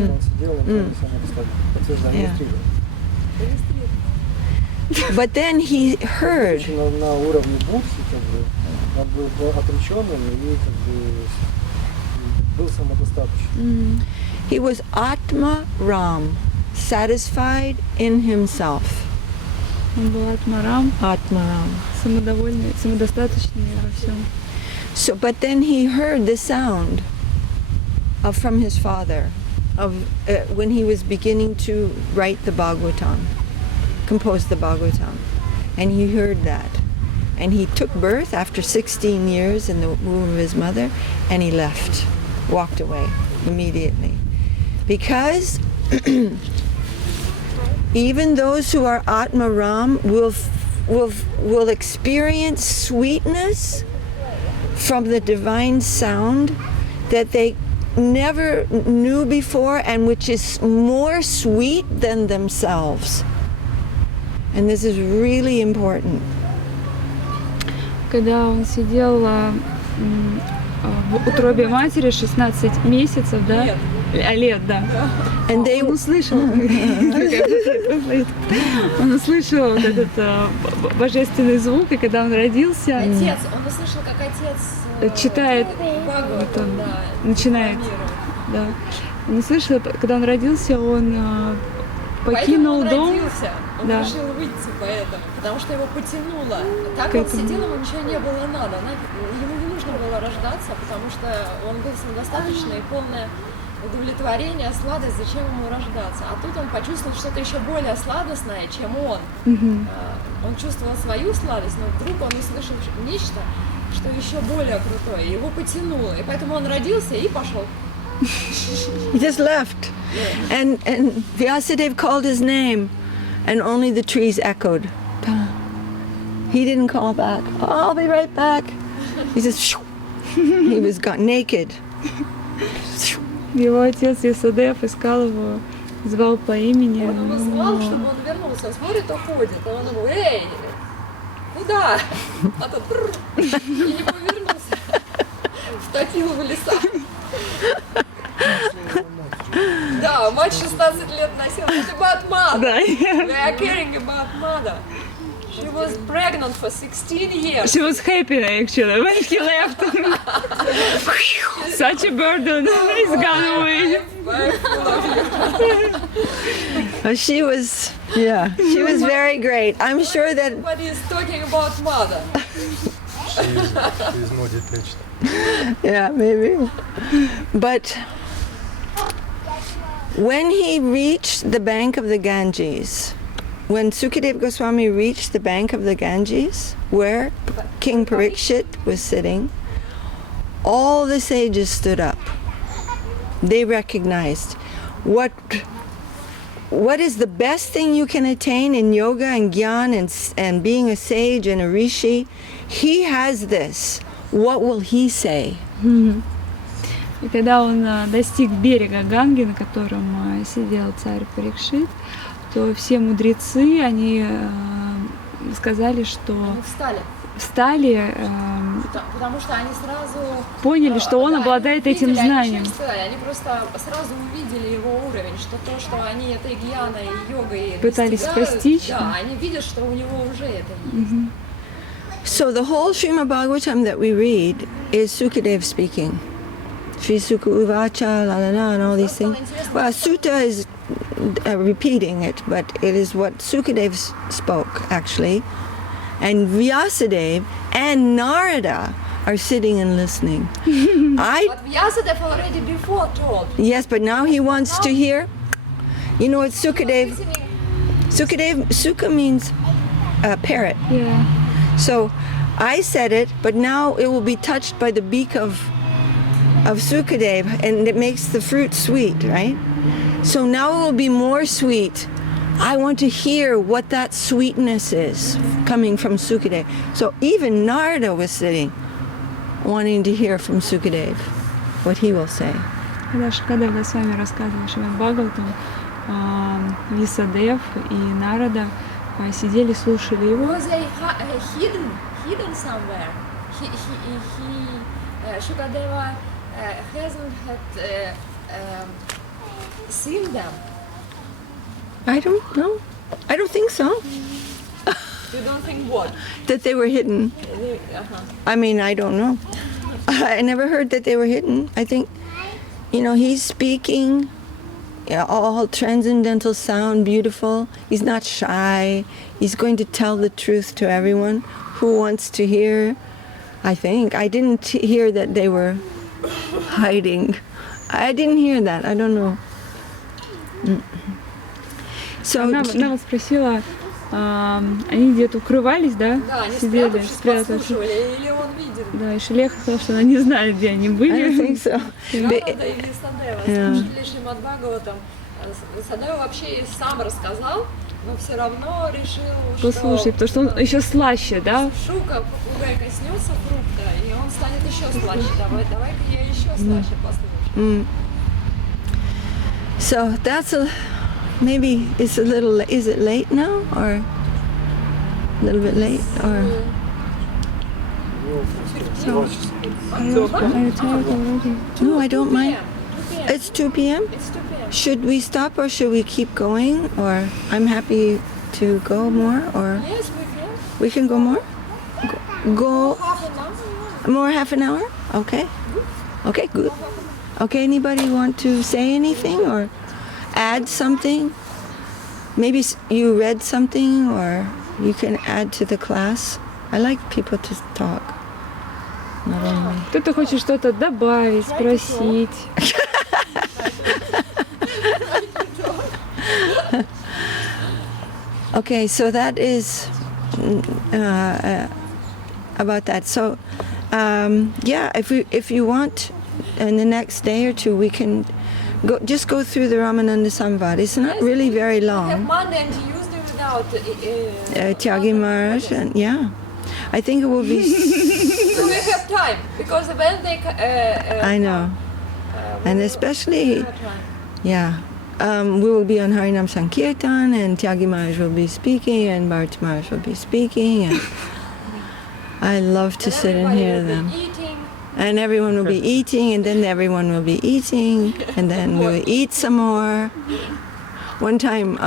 But then he heard. He was Atma Ram, satisfied in himself. Он был Атмарам, самодовольный, самодостаточный во всем. So, but then he heard the sound from his father when he was beginning to write the Bhagavatam, compose the Bhagavatam, and he heard that, and he took birth after 16 years in the womb of his mother, and he left, walked away immediately, because. Even those who are Atma Ram will experience sweetness from the divine sound that they never knew before, and which is more sweet than themselves. And this is really important. Когда он сидел в утробе матери 16 месяцев, да? Лет, да. Он услышал, он услышал вот этот божественный звук, и когда он родился, он услышал, как отец читает, вот он начинает, да. Он услышал, когда он родился, он покинул дом. Он Да. решил выйти поэтому, потому что его потянуло. Так К он этому. сидел, ему ничего не было надо. Ему не нужно было рождаться, потому что он был самодостаточный и полное удовлетворение, сладость, зачем ему рождаться. А тут он почувствовал что-то еще более сладостное, чем он. Он чувствовал свою сладость, но вдруг он услышал нечто, что еще более крутое. Его потянуло. И поэтому он родился и пошел. He just left. And Vyasadeva called his name, and only the trees echoed. He didn't call back. Oh, I'll be right back. He just, he was gone, naked. Его отец Ясадев искал его, звал по имени. Он его звал, чтобы он вернулся. Он смотрит, уходит. А он ему, эй, куда? А тот и не повернулся. Втопил в леса. Да, мать 16 лет носила. Это about mother. Да. We are caring about mother. She was pregnant for 16 years. She was happy actually when he left. Such a burden is gone away. I'm full of you. She was very great. I'm sure that Everybody is talking about mother. She's more detached. yeah, maybe. But when he reached the bank of the Ganges, when Sukadeva Goswami reached the bank of the Ganges, where King Parikshit was sitting, all the sages stood up. They recognized what is the best thing you can attain in yoga and gyan and being a sage and a rishi. He has this. What will he say? И когда он достиг берега Ганги, на котором сидел царь Парикшит, то все мудрецы, они сказали, что Они встали, потому что они сразу поняли, что он обладает они этим видели, знанием. Они чувствовали, они просто сразу увидели его уровень, что то, что они этой гьяной и йогой Пытались достигают, постичь, да, да. они видят, что у него уже это есть. So the whole Srimad Bhagavatam that we read is Sukadeva speaking. Sri Sukha Uvacha, la la la, and all these things. Well, Sutta is repeating it, but it is what Sukadeva spoke, actually. And Vyasadeva and Narada are sitting and listening. But Vyasadeva already before told. Yes, but now he wants to hear. You know what Sukadeva... Sukha means parrot. Yeah. So I said it, but now it will be touched by the beak of Sukadeva, and it makes the fruit sweet, right? So now it will be more sweet. I want to hear what that sweetness is coming from Sukadeva. So even Narada was sitting, wanting to hear from Sukadeva what he will say. Когда Шукадев Госвами рассказывал Шримад Бхагаватам, Ясадев и Нарада сидели, слушали его. Was they hidden somewhere? Shukadeva hasn't had seen them. I don't know. I don't think so. You don't think what? That they were hidden. I mean, I don't know. I never heard that they were hidden. I think, he's speaking, all transcendental sound, beautiful. He's not shy. He's going to tell the truth to everyone who wants to hear. I think. I didn't hear that they were hiding. I didn't hear that. I don't know. So, Она вот спросила, они где-то укрывались, да? Да, они Сидели, спрятавшись, подслушивали, или он видит. Да, и Шелеха сказала, что она не знает, где они I don't были. think so. Нарада и Висадева слушали Шримад Бхагаватам. Висадева вообще и сам рассказал, но все равно решил, Послушай, потому что он еще слаще, да? Шука, попугай коснется фрукта, и он станет еще слаще. Давай-ка я еще слаще послушаю. So that's maybe it's a little. Is it late now, or a little bit late, or? No, I don't mind. 2 p.m. It's 2 p.m. It's 2 p.m. Should we stop or should we keep going? Or I'm happy to go more. Or Yes, we can. we can go more. Go Half an hour. more, half an hour. Okay. Okay, good. Okay. Anybody want to say anything or add something? maybe you read something or you can add to the class. I like people to talk. Not only. Кто-то хочет что-то добавить, спросить. Okay, so that is about that. So, yeah, if you want, in the next day or two, we can just go through the Ramananda Samvad. It's not really very Have long. Monday and Tuesday without Tyagi Maharaj, and yeah, I think it will be. So we have time because when they I know, and especially, yeah. We will be on Harinam Sankirtan, and Tyagi Maharaj will be speaking, and Bharati Maharaj will be speaking, and I love to sit and hear them. And everyone will be eating, and then everyone will be eating, and then we will eat some more. One time,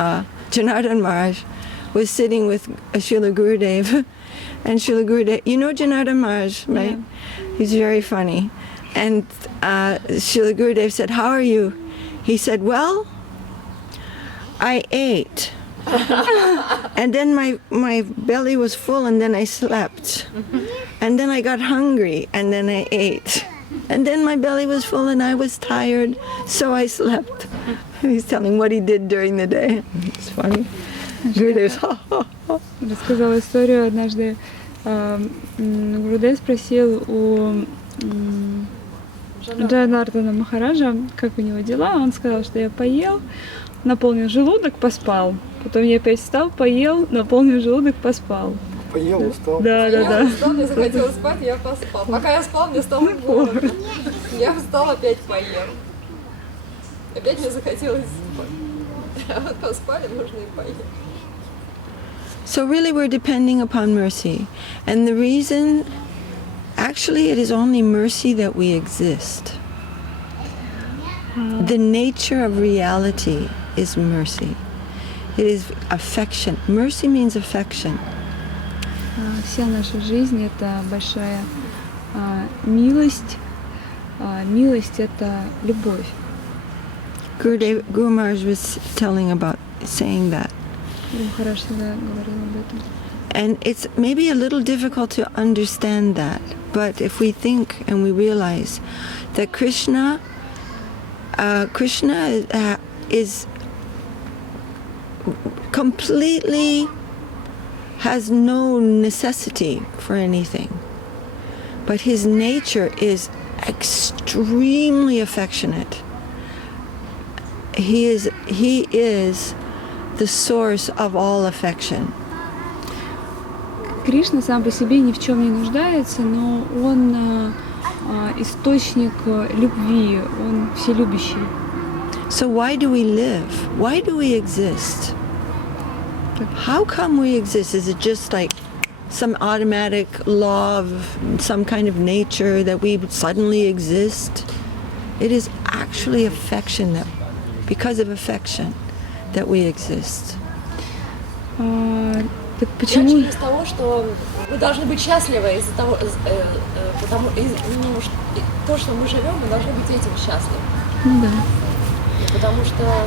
Janardhan Maharaj was sitting with Srila Gurudev, and Srila Gurudev, you know Janardhan Maharaj, right? Yeah. He's very funny. And Srila Gurudev said, "How are you?" He said, "Well, I ate." And then my belly was full, and then I slept. And then I got hungry, and then I ate. And then my belly was full, and I was tired, so I slept. He's telling what he did during the day. It's funny. Рассказала историю однажды. Гурудев спросил у Джанардана Махараджа, как у него дела. Он сказал, что я поел, наполнил желудок, поспал. Потом я опять встал, поел, наполнил желудок, поспал. Поел, устал. Да. Я устал, мне захотелось спать, я поспал. Пока я спал, мне стало холодно. Я встал, опять поел. Опять мне захотелось спать. А вот поспали, нужно и поесть. So really we're depending upon mercy. And the reason, actually it is only mercy that we exist. The nature of reality is mercy. It is affection. Mercy means affection. Вся наша жизнь — это большая милость. Милость — это любовь. Guru Maharaj was saying that. Махарадж всегда говорил об этом. And it's maybe a little difficult to understand that, but if we think and we realize that Krishna is completely has no necessity for anything, but his nature is extremely affectionate. He is the source of all affection. Кришна сам по себе ни в чем не нуждается, но он источник любви, он вселюбящий. So why do we live? Why do we exist? How come we exist? Is it just like some automatic law of some kind of nature that we suddenly exist? It is actually affection, that because of affection that we exist. Так почему? Начали с того, что мы должны быть счастливы из-за того, то, что мы живем, мы должны быть этим счастливы. Ну да. Потому что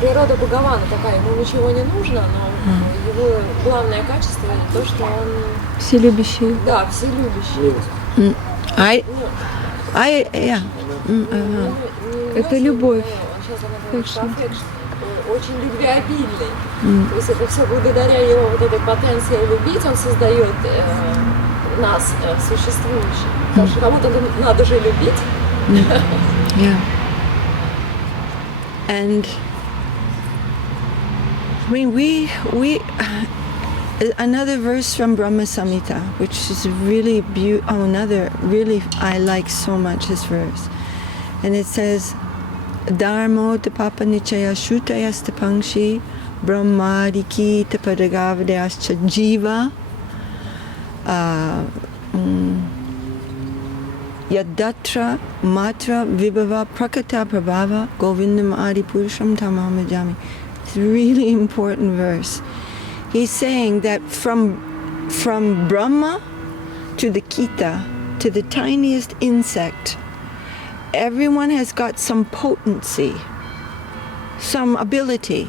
природа Бхагавана такая, ему ничего не нужно, но его главное качество — то, что он... Вселюбящий. Да, вселюбящий. Это любовь. Очень любвеобильный. То есть это все благодаря его вот этой потенции любить, он создает нас, существующих. Потому что кому-то надо же любить. Yeah. And I mean, we another verse from Brahma Samhita, which is really beautiful. I like so much this verse, and it says, "Dharmo tapapa nichaya shutayasta pangshi brahmadiki tapadagavadascha jiva yadatra matra vibhava prakata prabhava govindam adipurusham tamam bhajami." It's a really important verse. He's saying that from Brahma to the Kita, to the tiniest insect, everyone has got some potency, some ability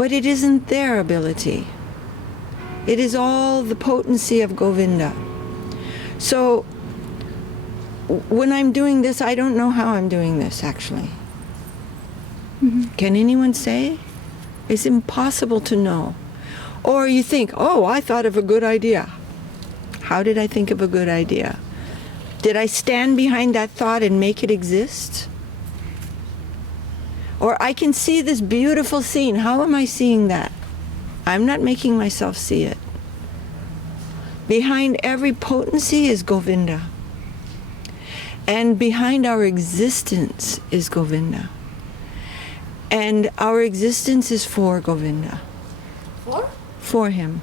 But it isn't their ability. It is all the potency of Govinda. So when I'm doing this, I don't know how I'm doing this, actually. Can anyone say? It's impossible to know. Or you think, oh, I thought of a good idea. How did I think of a good idea? Did I stand behind that thought and make it exist? Or I can see this beautiful scene. How am I seeing that? I'm not making myself see it. Behind every potency is Govinda. And behind our existence is Govinda. And our existence is for Govinda. For? For him.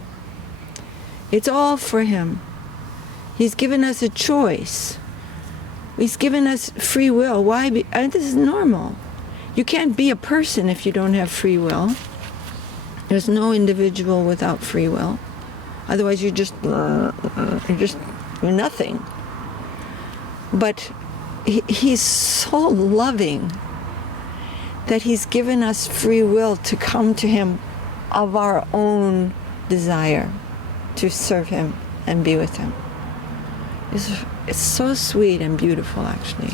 It's all for him. He's given us a choice. He's given us free will. Why? This is normal. You can't be a person if you don't have free will. There's no individual without free will. Otherwise you're just nothing. But he's so loving that he's given us free will to come to him of our own desire to serve him and be with him. It's so sweet and beautiful, actually.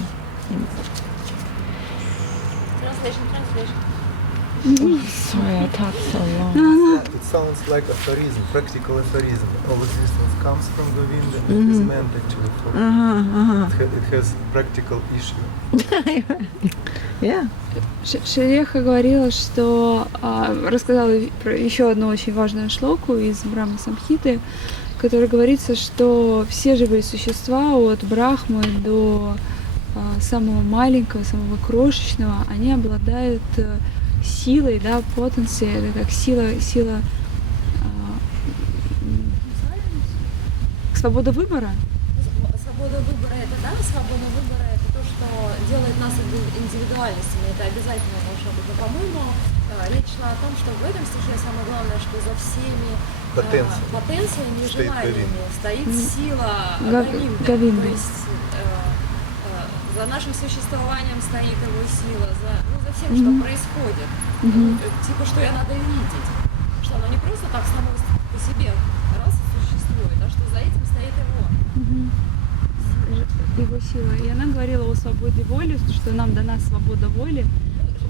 Oh, sorry, I talked so long. It sounds like aphorism, practical aphorism. All existence comes from Govinda and is meant actually for It has practical issue. Yeah. Лекха говорила, что рассказала про еще одну очень важную шлоку из Брахма Самхиты, в которой говорится, что все живые существа от Брахмы до самого маленького, самого крошечного, они обладают силой, да, потенцией, это как сила свобода выбора. Свобода выбора это да, свобода выбора это то, что делает нас индивидуальностями, это обязательно должно быть. Но, по-моему, речь шла о том, что в этом стихе самое главное, что за всеми потенциями и желаниями стоит сила Говинды. То есть за нашим существованием стоит его сила, за всем, что происходит. Типа, что ее надо видеть. Что оно не просто так само по себе раз и существует, а что за этим стоит его. Его сила. И она говорила о свободе воли, что нам дана свобода воли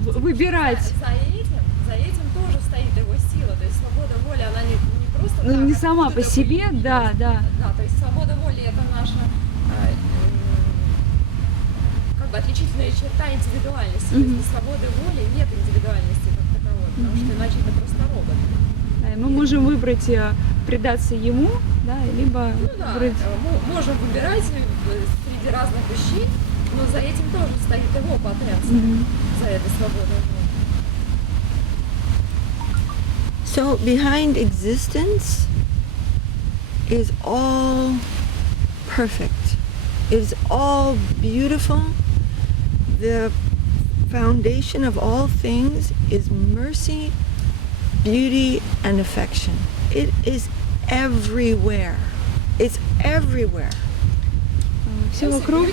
выбирать. За этим тоже стоит его сила. То есть свобода воли, она не просто так. Ну, не сама по себе, да. Да, то есть свобода воли это наша отличительная черта индивидуальности. То есть без свободы воли нет индивидуальности как таковой, потому что иначе это просто робот. Да, и мы можем выбрать предаться ему, да, либо выбрать... Мы можем выбирать среди разных вещей, но за этим тоже стоит его потенция, за этой свободой воли. So behind existence is all perfect. It is all beautiful. The foundation of all things is mercy, beauty, and affection. It is everywhere. It's everywhere. Все вокруг,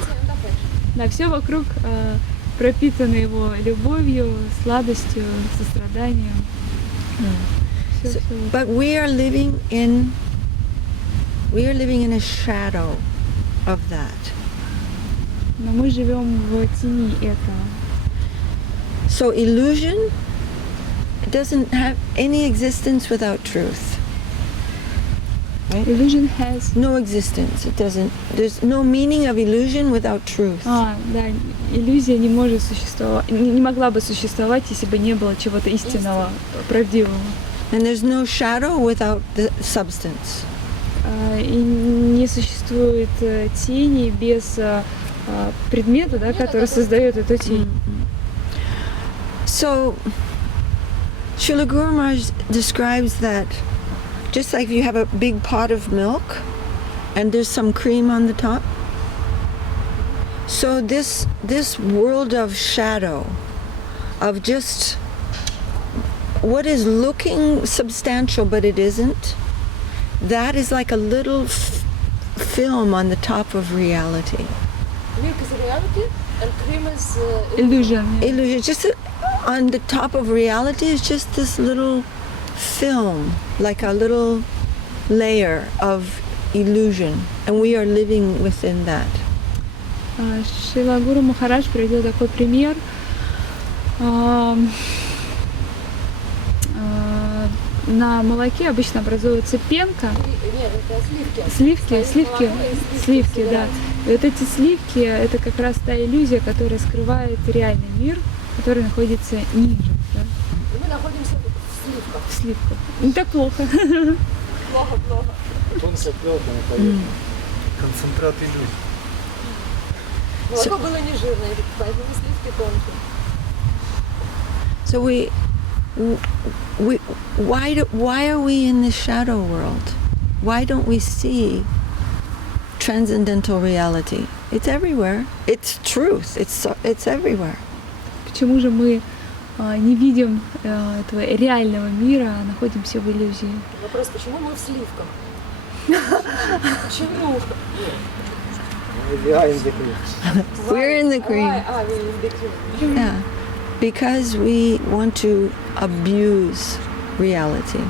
да, все вокруг пропитано его любовью, сладостью, состраданием. But we are living in a shadow of that. Но мы живем в тени этого. So illusion doesn't have any existence without truth. Right? Illusion has No existence. It doesn't. There's no meaning of illusion without truth. да, иллюзия не может существовать, не могла бы существовать, если бы не было чего-то истинного, правдивого. And there's no shadow without the substance. И не существует тени без предмета, да, который создает эту тень. So, Srila Guru Maharaj describes that just like you have a big pot of milk and there's some cream on the top. So this world of shadow, of just what is looking substantial but it isn't, that is like a little film on the top of reality. Milk is reality and cream is Illusion. Illusion, just on the top of reality is just this little film, like a little layer of illusion, and we are living within that. Шрила Гуру Махарадж приводил такой пример. На молоке обычно образуется пенка. Нет, это Сливки, сливки, да. И вот эти сливки — это как раз та иллюзия, которая скрывает реальный мир, который находится ниже. Да? Мы находимся в сливках. В сливках. Не так плохо. Плохо. Концентрат иллюзий. Молоко было не жирное, поэтому сливки тонкие. So why are we in the shadow world? Why don't we see transcendental reality? It's everywhere. It's truth. It's everywhere. Почему же мы не видим этого реального мира, а находимся в иллюзии? Вопрос, почему мы в сливках? Почему? We're in the cream. We're in the cream. Yeah. Because we want to abuse reality.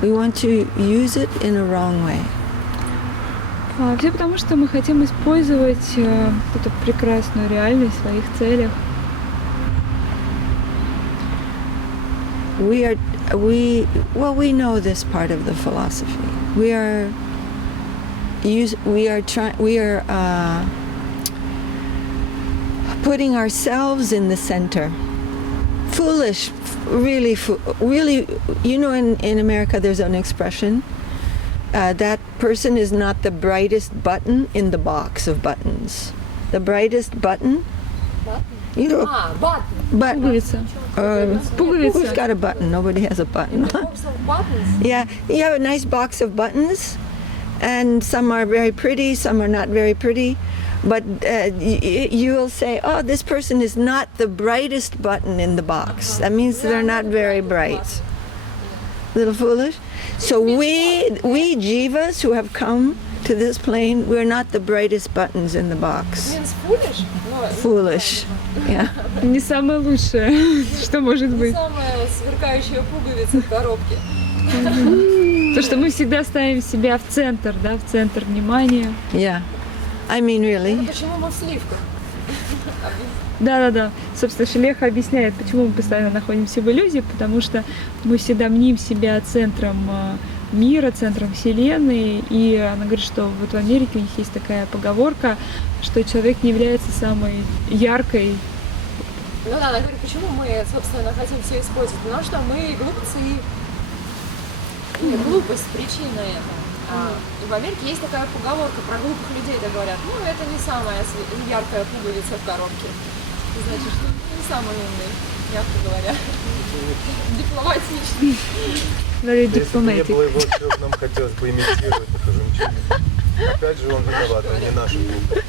We want to use it in a wrong way. Все потому, что мы хотим использовать эту прекрасную реальность в своих целях. We know this part of the philosophy. We are putting ourselves in the center. Foolish, really, you know, in America there's an expression, that person is not the brightest button in the box of buttons. The brightest button? You know, button. Пуговица. Who's got a button? Nobody has a button. Yeah, you have a nice box of buttons, and some are very pretty, some are not very pretty. But you will say, oh, this person is not the brightest button in the box. That means they're not very bright. Little foolish. So we jivas who have come to this plane, we're not the brightest buttons in the box. Means foolish? Foolish. Yeah. Не самое лучшее, что может быть. Самая сверкающая пуговица в коробке. То, что мы всегда ставим себя в центр, да, в центр внимания. Yeah. I mean, really. Почему мы в сливках? Да. Собственно, Лекха объясняет, почему мы постоянно находимся в иллюзии, потому что мы всегда мним себя центром мира, центром Вселенной. И она говорит, что вот в Америке у них есть такая поговорка, что человек не является самой яркой. Ну да, она говорит, почему мы, собственно, хотим все использовать. Потому что мы глупцы. Глупость причина этого. И в Америке есть такая поговорка про глупых людей, так говорят, ну это не самая яркая пуговица в коробке. Значит, что не самый умный, мягко говоря. Дипломатичный. Very Если бы не diplomatic. было его, что нам хотелось бы имитировать эту жемчужину. Опять же он виноват, а не наша глупость.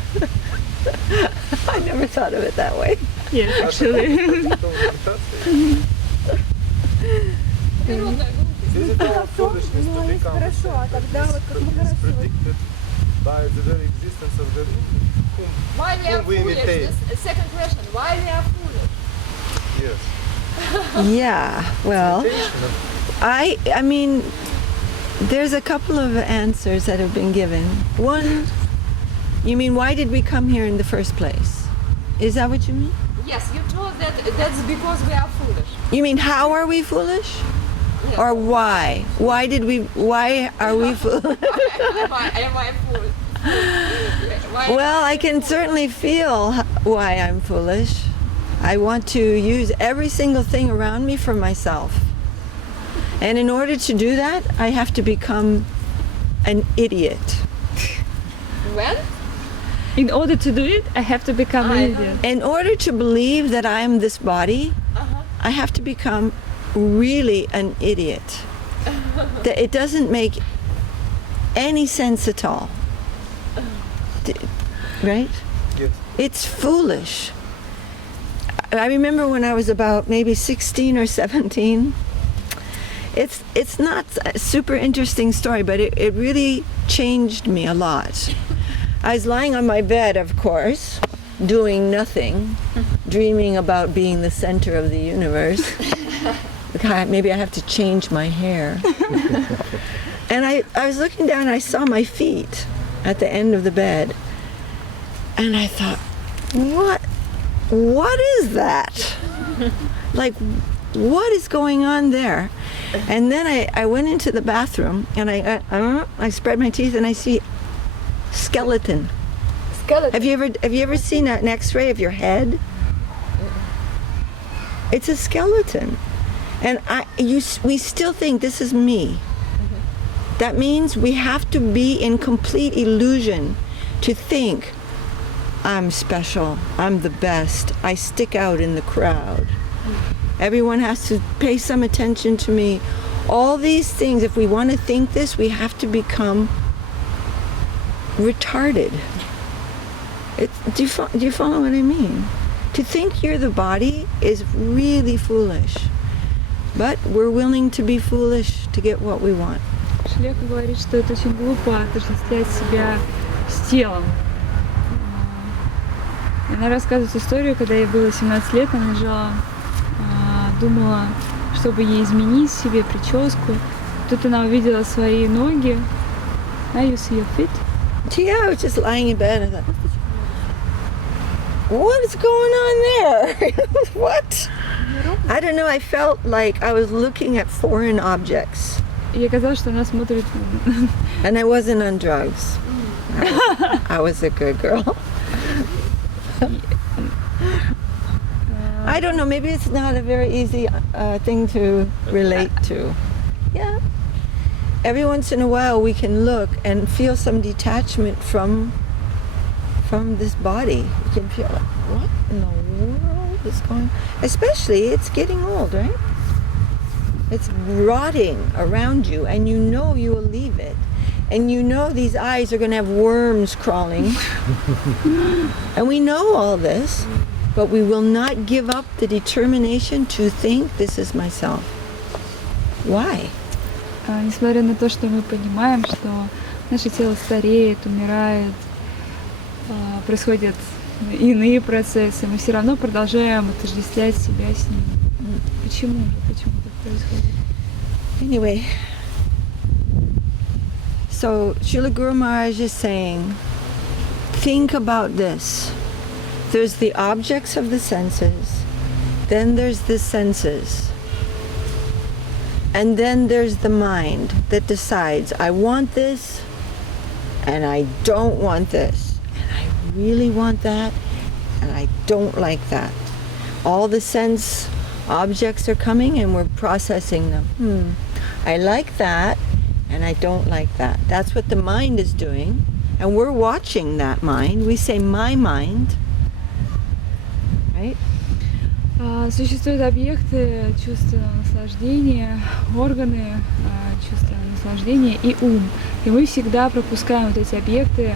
I never thought of it that way. Yes, actually. Природная глупость. Is it our foolishness to become is predicted by the very existence of the Why we are whom we foolish? imitate? This second question. Why we are foolish? Yes. Yeah. Well, Intention of I mean, there's a couple of answers that have been given. One, you mean why did we come here in the first place? Is that what you mean? Yes, you told that that's because we are foolish. You mean how are we foolish? Yes. Or why? Why are we foolish? Am I foolish? Why Well, I can certainly feel why I'm foolish. I want to use every single thing around me for myself. And in order to do that, I have to become an idiot. When? In order to do it, I have to become an idiot. In order to believe that I am this body, I have to become really an idiot. That it doesn't make any sense at all. Right? yes. It's foolish. I remember when I was about maybe 16 or 17. It's not a super interesting story, but it really changed me a lot. I was lying on my bed, of course, doing nothing, dreaming about being the center of the universe. God, maybe I have to change my hair. And I was looking down and I saw my feet at the end of the bed. And I thought, what is that? Like, what is going on there? And then I went into the bathroom and I spread my teeth and I see skeleton. Skeleton. Have you ever seen an X-ray of your head? It's a skeleton, and we still think this is me. That means we have to be in complete illusion to think I'm special, I'm the best, I stick out in the crowd. Everyone has to pay some attention to me. All these things, if we want to think this, we have to become retarded. Do you follow what I mean? To think you're the body is really foolish. But we're willing to be foolish to get what we want. Лекха говорит, что это очень глупо отождествлять себя с телом. Она рассказывает историю, когда ей было 17 лет, она лежала, думала, чтобы ей изменить себе прическу. Тут она увидела свои ноги. Now you see your feet. Yeah, I was just lying in bed and I thought, what is going on there? What? I don't know, I felt like I was looking at foreign objects. Ей казалось, что она смотрит. And I wasn't on drugs. I was a good girl. I don't know, maybe it's not a very easy thing to relate to. Yeah. Every once in a while we can look and feel some detachment from this body. You can feel like, what in the world is going on? Especially, it's getting old, right? It's rotting around you, and you know you will leave it. And you know these eyes are going to have worms crawling. And we know all this, but we will not give up the determination to think this is myself. Why? Несмотря на то, что мы понимаем, что наше тело стареет, умирает, происходят иные процессы, мы все равно продолжаем отождествлять себя с ним. Почему же? Почему так происходит? Anyway, so Srila Guru Maharaj is saying, think about this. There's the objects of the senses, then there's the senses, and then there's the mind that decides, I want this, and I don't want this, and I really want that, and I don't like that. All the sense objects are coming and we're processing them. I like that, and I don't like that. That's what the mind is doing, and we're watching that mind. We say, my mind, right? Существуют объекты чувства наслаждения, органы чувства наслаждения и ум. И мы всегда пропускаем вот эти объекты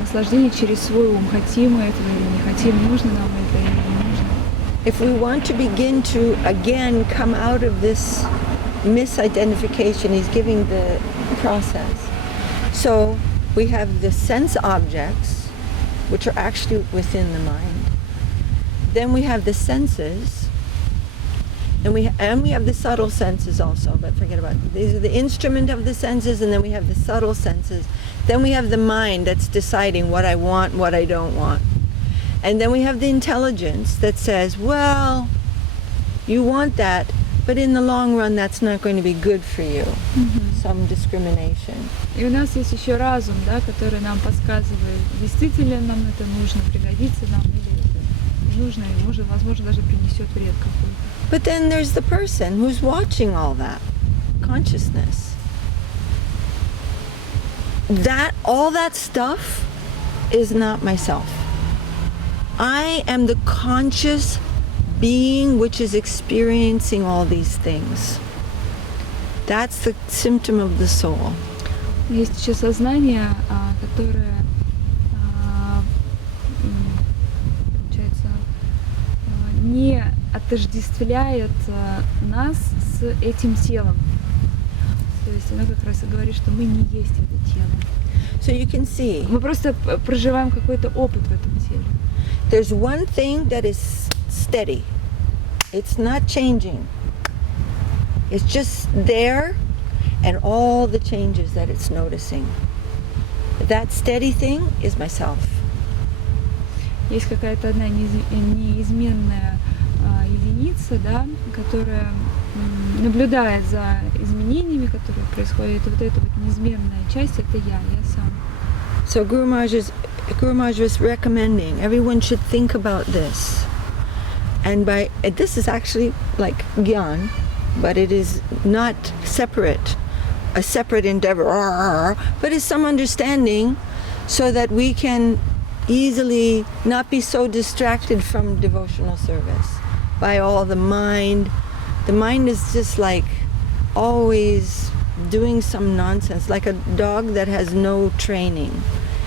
наслаждения через свой ум. Хотим мы этого или не хотим, нужно нам это или не нужно. If we want to begin to again come out of this misidentification, he's giving the process. So we have the sense objects, which are actually within the mind. Then we have the senses, and we have the subtle senses also, but forget about it. These are the instrument of the senses, and then we have the subtle senses. Then we have the mind that's deciding what I want, what I don't want. And then we have the intelligence that says, well, you want that, but in the long run that's not going to be good for you. Some discrimination. И у нас есть еще разум, да, который нам подсказывает, действительно нам это нужно, пригодится нам или это не нужно, и может, возможно, даже принесет вред какой-то. But then there's the person who's watching all that, consciousness. All that stuff is not myself. I am the conscious being which is experiencing all these things. That's the symptom of the soul. Есть еще сознание, которое, получается, не отождествляет нас с этим телом. То есть оно как раз и говорит, что мы не есть это тело. So you can see. Мы просто проживаем какой-то опыт в этом теле. There's one thing that is steady. It's not changing. It's just there and all the changes that it's noticing. That steady thing is myself. Есть какая-то одна неизменная единица, да, которая наблюдает за изменениями, которые происходят. И вот эта вот неизменная часть — это я сам. So Guru Maharaj was recommending everyone should think about this. And this is actually like Gyan, but it is not a separate endeavor, but it's some understanding so that we can easily not be so distracted from devotional service by all the mind. The mind is just like always doing some nonsense, like a dog that has no training.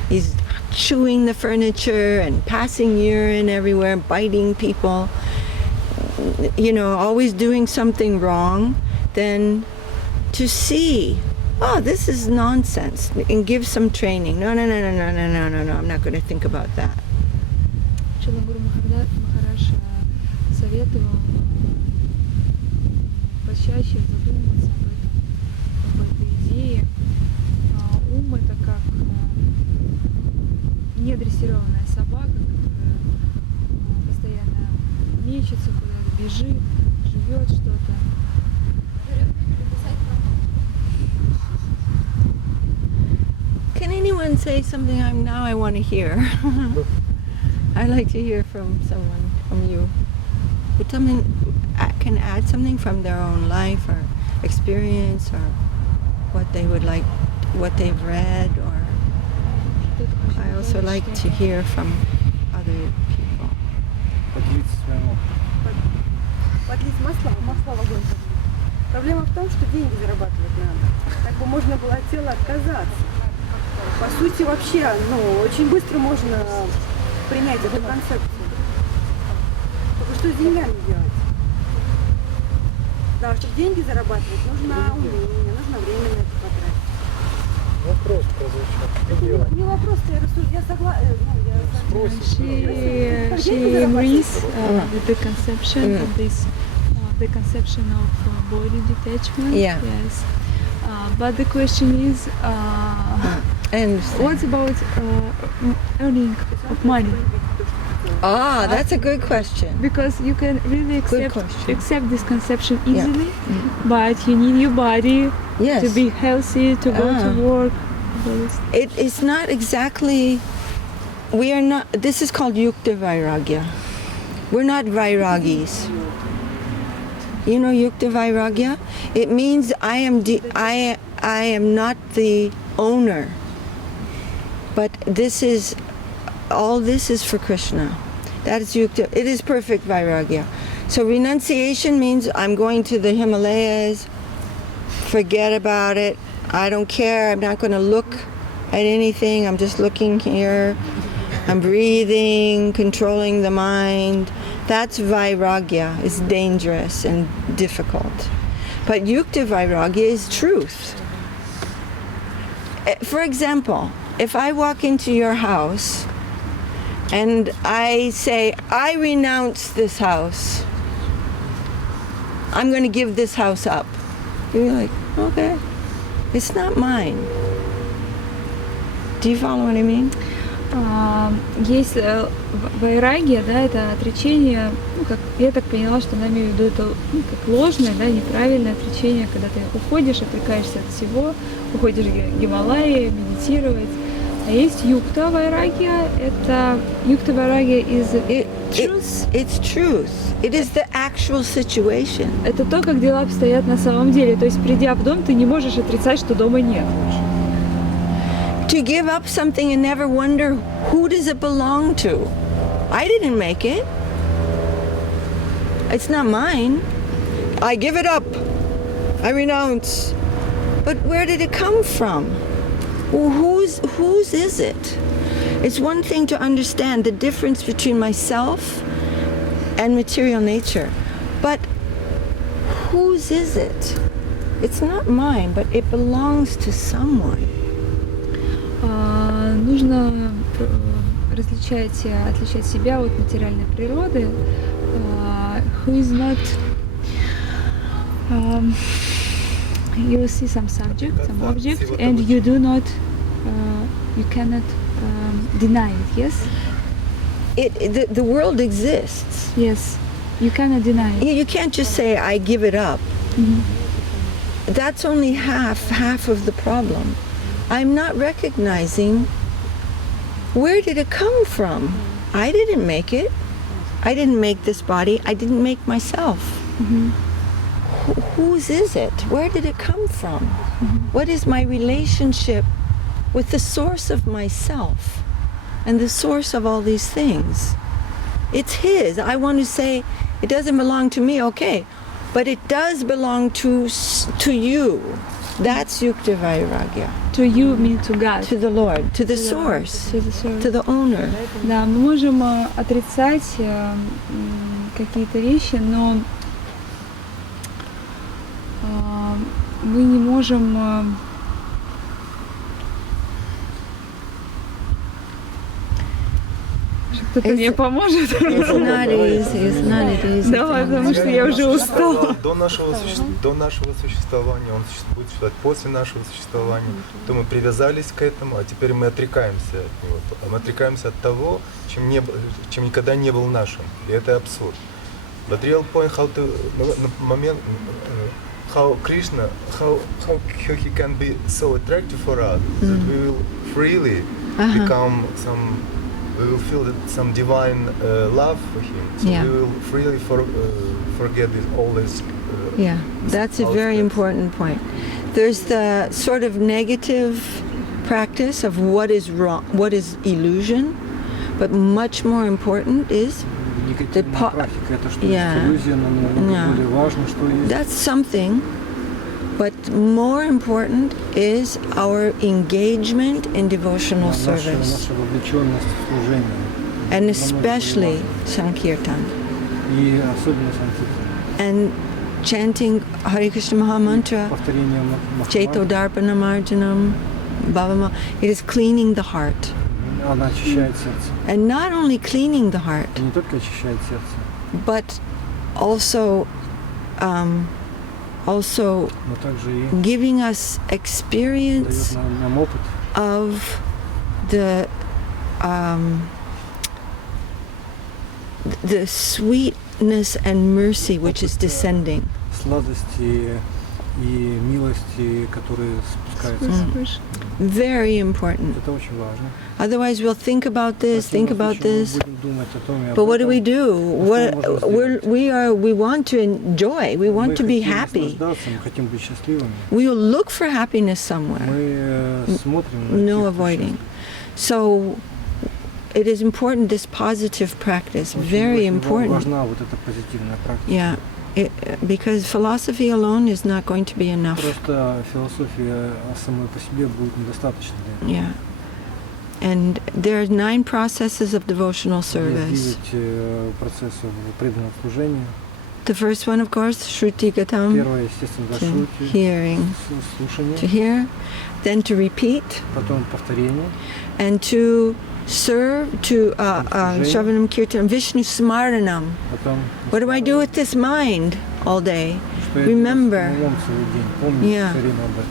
He's chewing the furniture and passing urine everywhere, biting people, always doing something wrong. Then to see, this is nonsense, and give some training. No, I'm not going to think about that. Гуру Махарадж советовал почаще задумываться об этой идее. Ум — это как недрессированная собака, которая постоянно мечется куда-то, бежит, живет что-то. Can anyone say something I want to hear? I'd like to hear from someone, from you. Would someone can add something from their own life or experience or what they would like, what they've read, or I also like to hear from other people. Поделиться своим опытом. Подлить масло в огонь. Проблема в том, что деньги зарабатывать надо. Как бы можно было от тела отказаться. По сути, вообще, очень быстро можно принять эту концепцию. Только что с деньгами делать? Да, чтобы деньги зарабатывать, нужно умение, нужно время на это потратить. Вопрос прозвучал. Не вопрос, я согласна. She agrees with the conception of this, the conception of body detachment. Yeah. Yes. But the question is, what about earning of money? That's a good question. Because you can really question. accept this conception easily, but you need your body Yes. to be healthy, to go to work. It is not exactly. We are not. This is called Yukta Vairagya. We're not Vairagis. You know Yukta Vairagya? It means I am not the owner. But this is for Krishna. That is Yukta. It is perfect Vairagya. So renunciation means I'm going to the Himalayas. Forget about it. I don't care. I'm not going to look at anything. I'm just looking here. I'm breathing, controlling the mind. That's Vairagya. It's dangerous and difficult. But Yukta Vairagya is truth. For example, if I walk into your house and I say, I renounce this house. I'm going to give this house up. You're like, okay. It's not mine. Do you follow what I mean? Есть вайрагия, да, это отречение, как я так поняла, что она имеет в виду это как ложное, да, неправильное отречение, когда ты уходишь, отрекаешься от всего, уходишь в Гималайи, медитировать. А есть юкта вайрагия, это юкта вайрагия is truth. It's truth. It is the actual situation. Это то, как дела обстоят на самом деле. То есть, придя в дом, ты не можешь отрицать, что дома нет. To give up something and never wonder who does it belong to. I didn't make it. It's not mine. I give it up. I renounce. But where did it come from? Well, whose is it? It's one thing to understand the difference between myself and material nature. But whose is it? It's not mine, but it belongs to someone. Нужно отличать себя от материальной природы, who is not you see some subject, some object, and you do not, you cannot deny it. Yes. The world exists. Yes. You cannot deny it. You can't just say I give it up. That's only half of the problem. I'm not recognizing where did it come from. I didn't make it. I didn't make this body. I didn't make myself. Whose is it? Where did it come from? What is my relationship with the source of myself and the source of all these things? It's his. I want to say it doesn't belong to me, okay, but it does belong to you. That's Yukta Vairagya. To you means to God. To the Lord, to the source, to the owner. Да, мы можем отрицать какие-то вещи, но мы не можем кто-то мне поможет. It's not easy. Давай, потому что я уже устала. До нашего существования, он будет существовать после нашего существования, то мы привязались к этому, а теперь мы отрекаемся от него. Мы отрекаемся от того, чем никогда не был нашим. И это абсурд. But real point how Krishna, how he can be so attractive for us that we will freely become we will feel some divine love for him. So we will freely forget all this. That's a very important point. There's the sort of negative practice of what is wrong, what is illusion, but much more important is that's something, but more important is our engagement in devotional service, and especially Sankirtan, and chanting Hare Krishna Maha Mantra, Chaito Darpana Marjanam, Bhavama. It is cleaning the heart. And not only cleaning the heart, but also giving us experience of the sweetness and mercy which is descending. И милости, которые спускаются. Very important. Это очень важно. Otherwise, we'll think about this, but what do? We want to enjoy. We want to be happy. We will look for happiness somewhere. No avoiding. So it is important, this positive practice, very important. Yeah. Because philosophy alone is not going to be enough. Yeah. And there are 9 processes of devotional service. The first one, of course, Shruti Gatam, hearing, to hear, then to repeat, and to serve, to Shravanam Kirtanam, Vishnu Smaranam. What do I do with this mind all day? Remember. Yeah.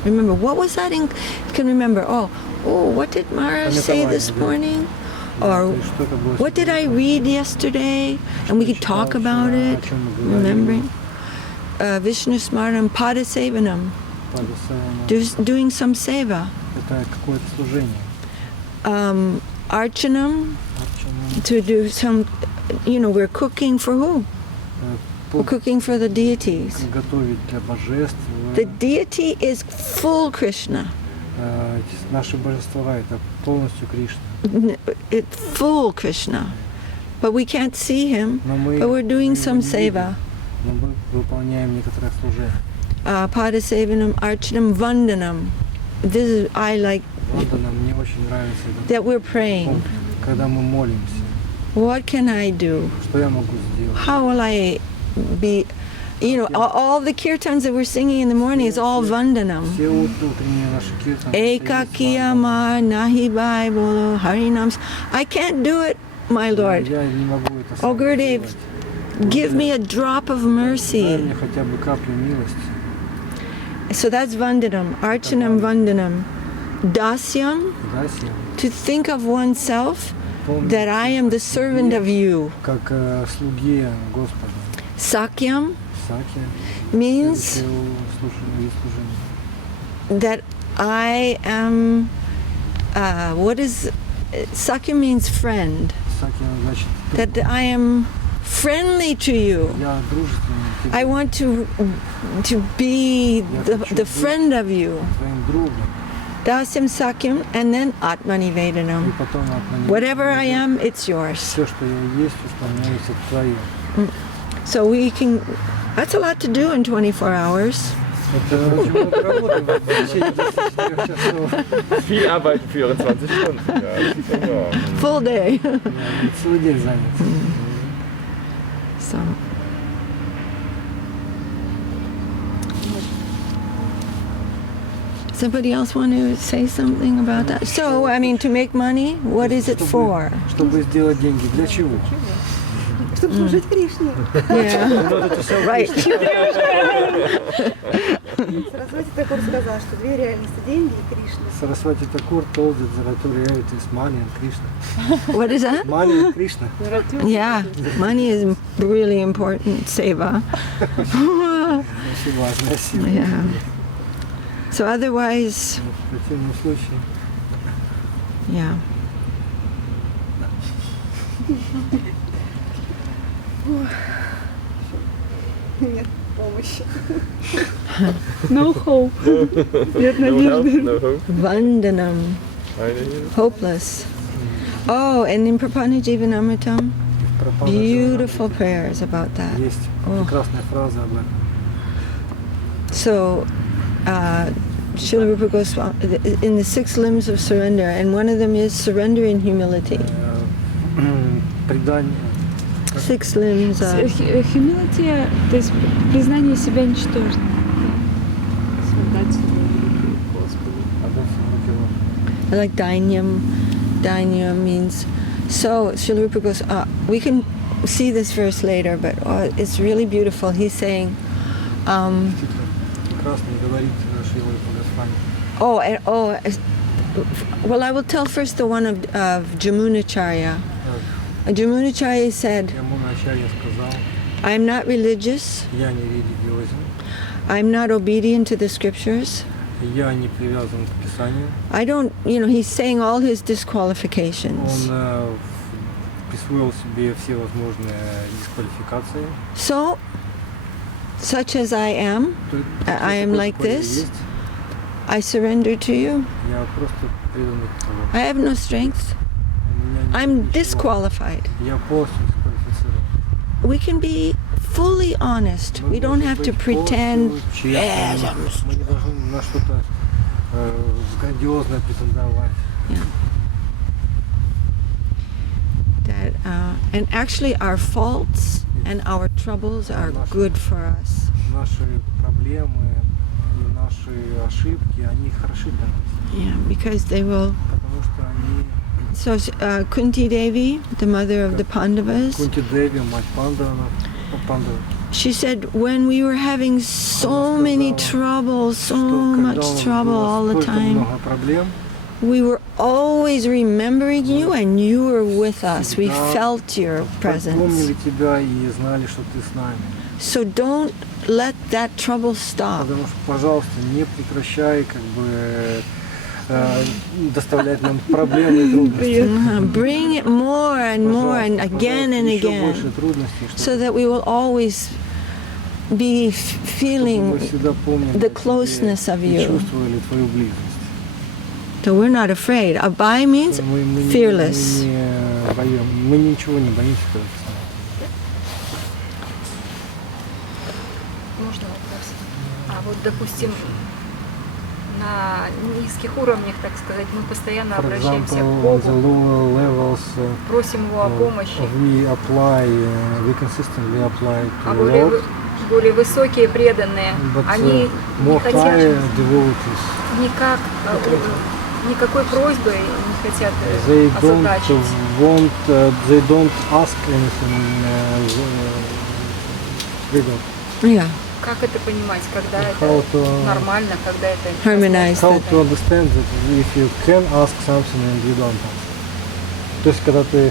Remember. What was that? You can remember. Oh, what did Maharaj say this morning? Or what did I read yesterday? And we could talk about it, remembering. Vishnu Smaranam, Pada Sevanam. Doing some seva. Archanam, to do some, we're cooking for who? We're cooking for the deities. The deity is full Krishna. It's full Krishna. But we can't see him, but we're doing some seva. Pada Sevanam, Archanam, Vandanam. This is, I like that we're praying. What can I do? How will I be You know, all the kirtans that we're singing in the morning is all vandanam. Все утренние наши киртаны. Ekakiyama nahibai bolo harinams. I can't do it, my Lord. Я не могу это Oh, сам Gurudev, сделать. give me a drop of Дай mercy. мне хотя бы каплю милости. So that's vandanam, archanam vandanam. Dasyam, Дайся, to think of oneself that I am the servant of you. как слуге Господа. Sakyam Саки. means that I am, Sakyam means friend. Саки значит, That I am friendly to you. я дружественный, I want to be the friend of you. твоим другом. Dasyam Sakyam, and then Atmani И Vedanam. потом Whatever I am, it's yours. все, что я есть, исполняюсь от твоего. So we can, that's a lot to do in 24 hours. Это очень много работы в течение 24 часов. Viel arbeiten für 24 Stunden. Ja, das ist enorm. Full day. Я целый день занят. So. Somebody else want to say something about that? So, I mean, to make money, what is it for? Чтобы сделать деньги, для чего? Чтобы служить Кришне. Yeah. Right. Сарасвати Такур сказал, что две реальности – деньги и Кришна. Сарасвати Такур told that there are two realities, money and Krishna. What is that? Money and Krishna. Yeah, money is really important, seva. Очень важная сила. Yeah. So otherwise, В противном случае yeah. Нет помощи. No hope. Нет No help, надежды. no hope. Vandanam, Keine Hilfe. hopeless. Oh, and in Prapannajivanamritam, в Пропада beautiful prayers about that. есть Oh. прекрасная фраза об этом. So, Srila Rupa Goswami, in the 6 limbs of surrender, and one of them is surrender in humility. Предание. 6 limbs of Humility, то есть признание себя ничтожным. Отдать себя в руки Господу. Отдать в руки Господу. like Dainyam. Dainyam means, so Srila Rupa goes, we can see this verse later, but it's really beautiful. He's saying, Прекрасно говорит Шрила Рупа Госвами. well, I will tell first the one of Jamunacharya. Jamunacharya said, Ямуначарья сказал, I am not religious, я не религиозен, I am not obedient to the scriptures. я не привязан к Писанию. I don't, he's saying all his disqualifications. Он присвоил себе все возможные дисквалификации. So, such as I am like this, I surrender to you. Я просто предан Тобой. I have no strength. I'm disqualified. Я полностью дисквалифицирован. We can be fully honest. We don't have to pretend. Мы не должны на что-то грандиозное претендовать. That and actually our faults and our troubles are good for us. Наши проблемы и наши ошибки, они хороши для нас. Yeah, because they will. Потому что они... So Kunti Devi, the mother of the Pandavas, Кунти Деви, мать Пандавов, she said when we were having so many troubles, so much trouble all the time, we were always remembering you and you were with us. We felt your presence. So don't let that trouble stop. Потому что, пожалуйста, не прекращай доставлять нам проблемы и трудности. Bring it more and more and again, so that we will always be feeling the closeness of you. So we're not afraid. Abai means fearless. Мы ничего не боимся. Можно вопрос? Вот, допустим, на низких уровнях, так сказать, мы постоянно обращаемся к Богу, просим Его о помощи. We consistently apply to Lord. более высокие преданные, But они не more хотят higher devotees, никакой просьбы не хотят they озадачить. they don't ask anything. They don't. Yeah. Как это понимать, когда How это to- нормально, когда это Harmonize How that. to understand that if you can ask something and you don't ask. То есть, когда ты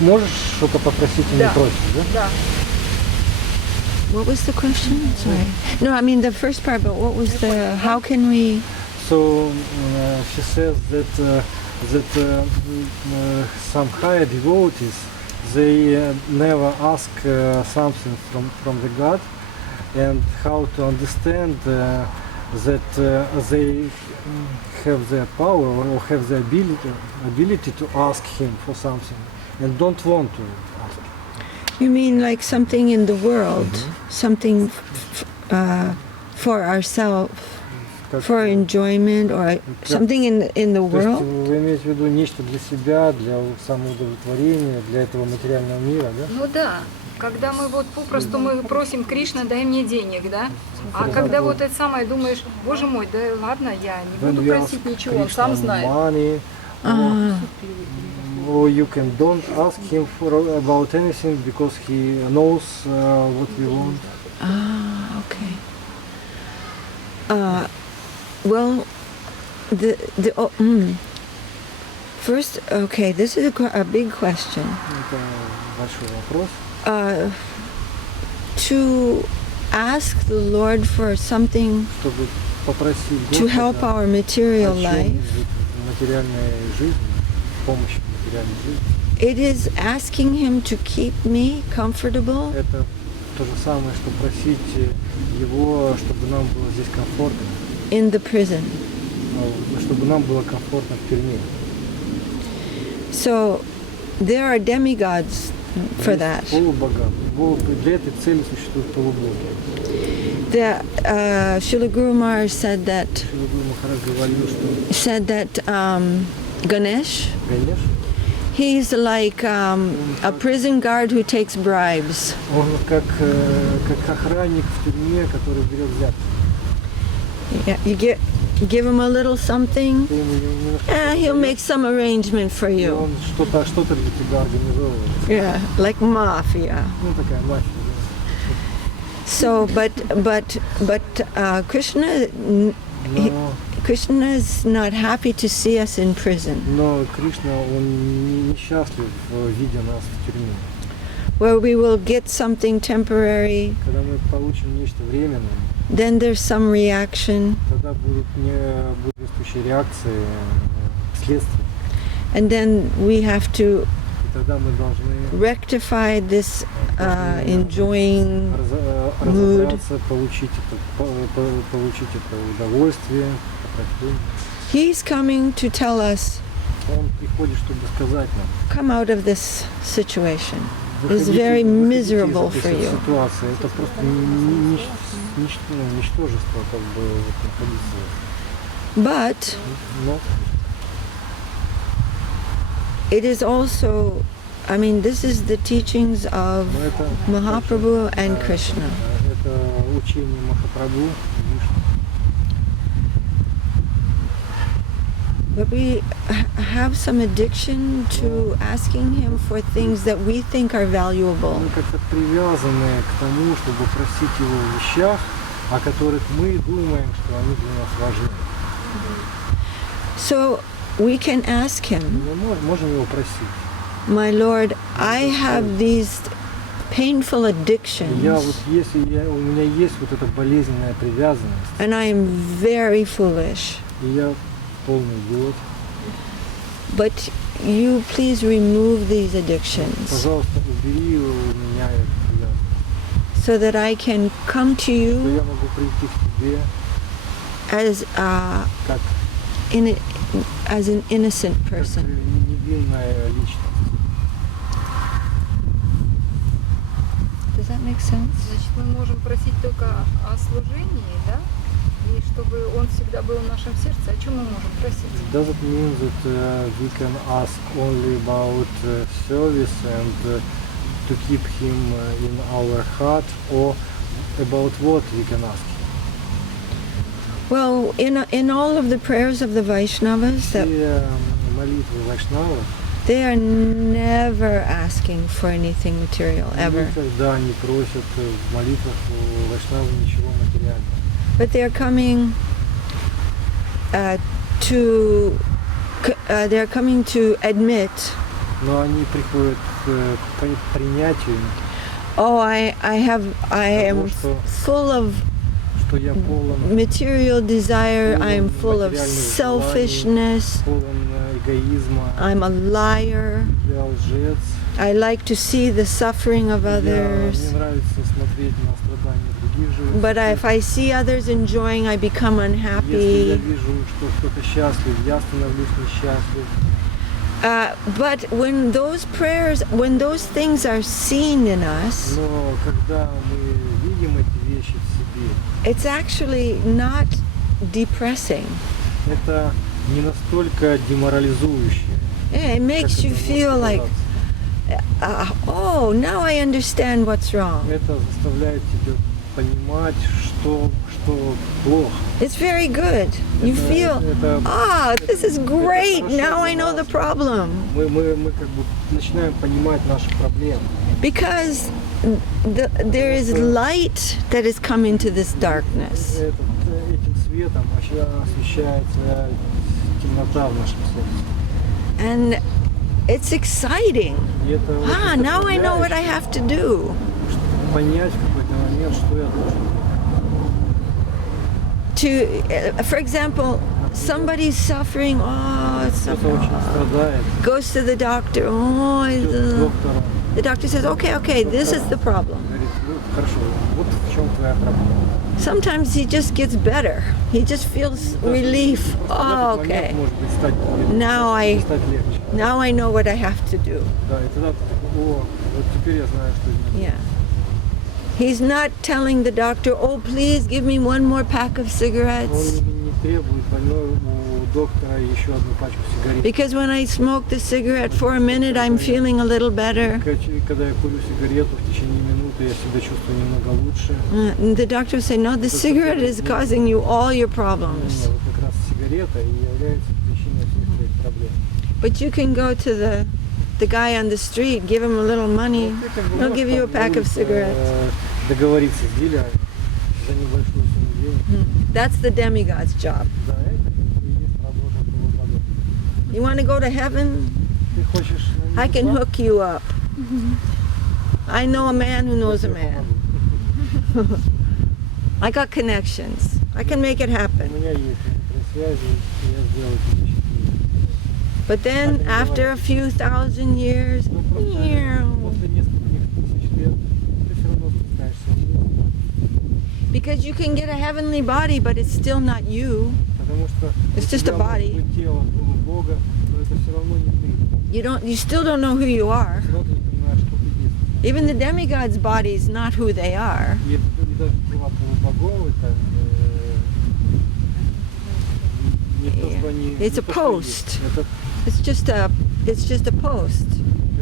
можешь что-то попросить и не Да. просишь, да? Да. What was the question? Sorry. No, I mean the first part, but what was the, how can we, So she says that some higher devotees, they never ask something from the God, and how to understand that they have the power or have the ability to ask him for something and don't want to ask. you mean like something in the world, something for ourselves, Как, for enjoyment, or something in the то есть world? вы имеете в виду нечто для себя, для самоудовлетворения, для этого материального мира, да? Ну да. Когда мы вот попросту мы просим Кришна, дай мне денег, да? А когда вот это самое думаешь, боже мой, да ладно, я не буду просить ничего, он сам знает. Money, or you can don't ask him about anything because he knows what we want. Ah, okay. Well, first, okay, this is a big question. Это большой вопрос. To ask the Lord for something Чтобы попросить to help Господа our material о life, чем в материальной жизни, помощи в материальной жизни, it is asking Him to keep me comfortable это то же самое, что просить его, чтобы нам было здесь комфортно, in the prison. чтобы нам было комфортно в тюрьме. So there are demigods for that. Полубога. Для этой цели существуют полубоги. The Srila Guru Maharaj said that Гуру Махарадж говорил, that Ganesh, Ганеш, he's like a prison guard who takes bribes. он как охранник в тюрьме, который берет взятки. Yeah, you give him a little something, Ты ему немножко he'll даешь, make some arrangement for и you. он что-то для тебя организовывает. Yeah, like mafia. Ну, такая мафия. So, but Krishna, Но, Krishna is not happy to see us in prison, но Кришна, он несчастлив, видя нас в тюрьме. where we will get something temporary, Когда мы получим нечто временное, then there's some reaction, тогда будут соответствующие реакции, следствия. and then we have to И тогда мы должны rectify this enjoying mood. разобраться, получить это удовольствие, наслаждение. He's coming to tell us, Он приходит, чтобы сказать нам, come out of this situation. It's выходите very из miserable этой for you. ситуации. Это просто ничтожество, как бы, находиться. But Но it is also, I mean, this is the teachings of это Mahaprabhu and Krishna. Это учение Махапрабху и Вишну. But we have some addiction to asking him for things that we think are valuable. Мы как-то привязаны к тому, чтобы просить его в вещах, о которых мы думаем, что они для нас важны. So we can ask him, Мы можем его просить. my Lord, I have these painful Я addictions вот если у меня есть вот эта болезненная привязанность, and I am very foolish, и я полный идиот, but you please remove these addictions пожалуйста, убери у меня эту привязанность, so that I can come to что you я могу прийти к тебе as как as an innocent person. невинная личность. Does that make sense? Значит, мы можем просить только о служении, да? И чтобы он всегда был в нашем сердце. О чем мы можем просить? Does it mean that we can ask only about service and to keep him in our heart, or about what we can ask? Well, in all of the prayers of the Vaishnavas, that Все молитвы Вайшнавов, they are never asking for anything material, ever. никогда не просят в молитвах у Вайшнава ничего материального. But they're coming they're coming to admit, Но они приходят к принятию, oh, I am full of что я полон material desire, I am full of материальных selfishness, желаний, полон эгоизма, I'm a liar, я лжец. I like to see the suffering of Мне others. нравится смотреть на страдания других живых. But if I see others enjoying, I become Если я unhappy. вижу, что кто-то счастлив, я становлюсь несчастлив. But when those prayers, when those things are seen in us, Но когда мы видим эти вещи в себе, it's actually not depressing. это не настолько деморализующе. Yeah, it makes you feel like, oh, now I understand what's wrong. Это заставляет тебя понимать, что плохо. It's very good. You feel, this is great. Now I know the problem. Мы как бы начинаем понимать наши проблемы. Because there is light that has come into this darkness. Этим светом освещается темнота в нашем сердце. And it's exciting. И это очень Now I know what I вдохновляюще. have to do. Понять в какой-то момент, что я должен. For example, somebody's suffering, it's Кто-то suffering. очень страдает, Goes to the doctor, идет к доктору, the doctor says, okay, this is the problem. говорит, хорошо, вот в чем твоя проблема. Sometimes he just gets better. He just feels relief. Oh, okay. Может быть, стать Now I легче. know what I have to do. Да, и тогда ты такой, вот теперь я знаю, что делать. Yeah. He's not telling the doctor, oh, please give me one more pack of cigarettes. Он не требует больной у доктора еще одну пачку сигарет. Because when I smoke the cigarette for a minute, I'm feeling a little better. Когда я курю сигарету, в течение минуты я себя чувствую немного лучше. And the doctor will say, no, the cigarette is causing you all your problems. Вот как раз сигарета и является причиной всех твоих проблем. But you can go to the guy on the street, give him a little money, he'll give you a pack of cigarettes. Договориться с дилером за небольшую сумму денег. That's the demigod's job. Да, это и есть работа полубогов. You want to go to heaven? Ты хочешь на I can небеса? hook you up. I know a man who knows a man. I got connections. I can make it У happen. меня есть некоторые связи, и я сделаю тебе счастливым. But then after a few thousand years, Но после нескольких тысяч лет ты все равно спускаешься вниз. because you can get a heavenly body, but it's still not you. Потому что It's у just тебя a body. может быть тело полубога, но это все равно не ты. You still don't know who you are. Все равно ты не понимаешь, что ты есть. Even the demigod's body is not who they are. И даже тела полубогов, это не то, что они... It's не a то, что post. есть. It's just a post.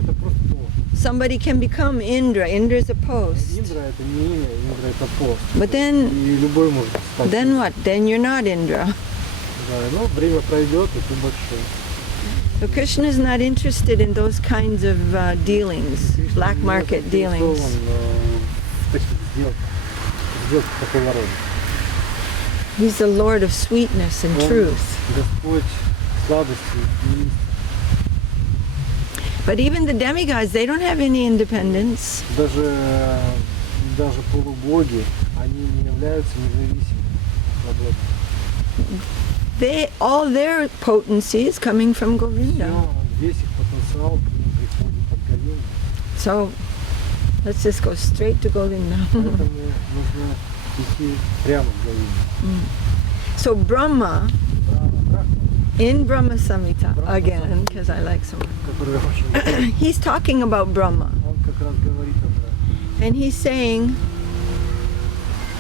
Это просто пост. Somebody can become Indra. Indra is a post. Индра это не имя, Индра это пост. But then И любой может стать. then what? Then you're not Indra. Да, но время пройдет, и ты больше. So Krishna is not interested in those kinds of dealings, black market dealings. В таких сделках такого рода. He's the Lord of sweetness and Он truth. Господь сладости и истины. But even the demigods, they don't have any independence. Даже полубоги, они не являются независимыми. All their potency is coming from Govinda. Весь их потенциал к ним приходит от Говинды. So let's just go straight to Govinda. Поэтому нужно идти прямо к Говинде. So Brahma, in Brahma Samhita, again, because I like some. Который очень... He's talking about Brahma. Он как раз говорит о Брахме. And he's saying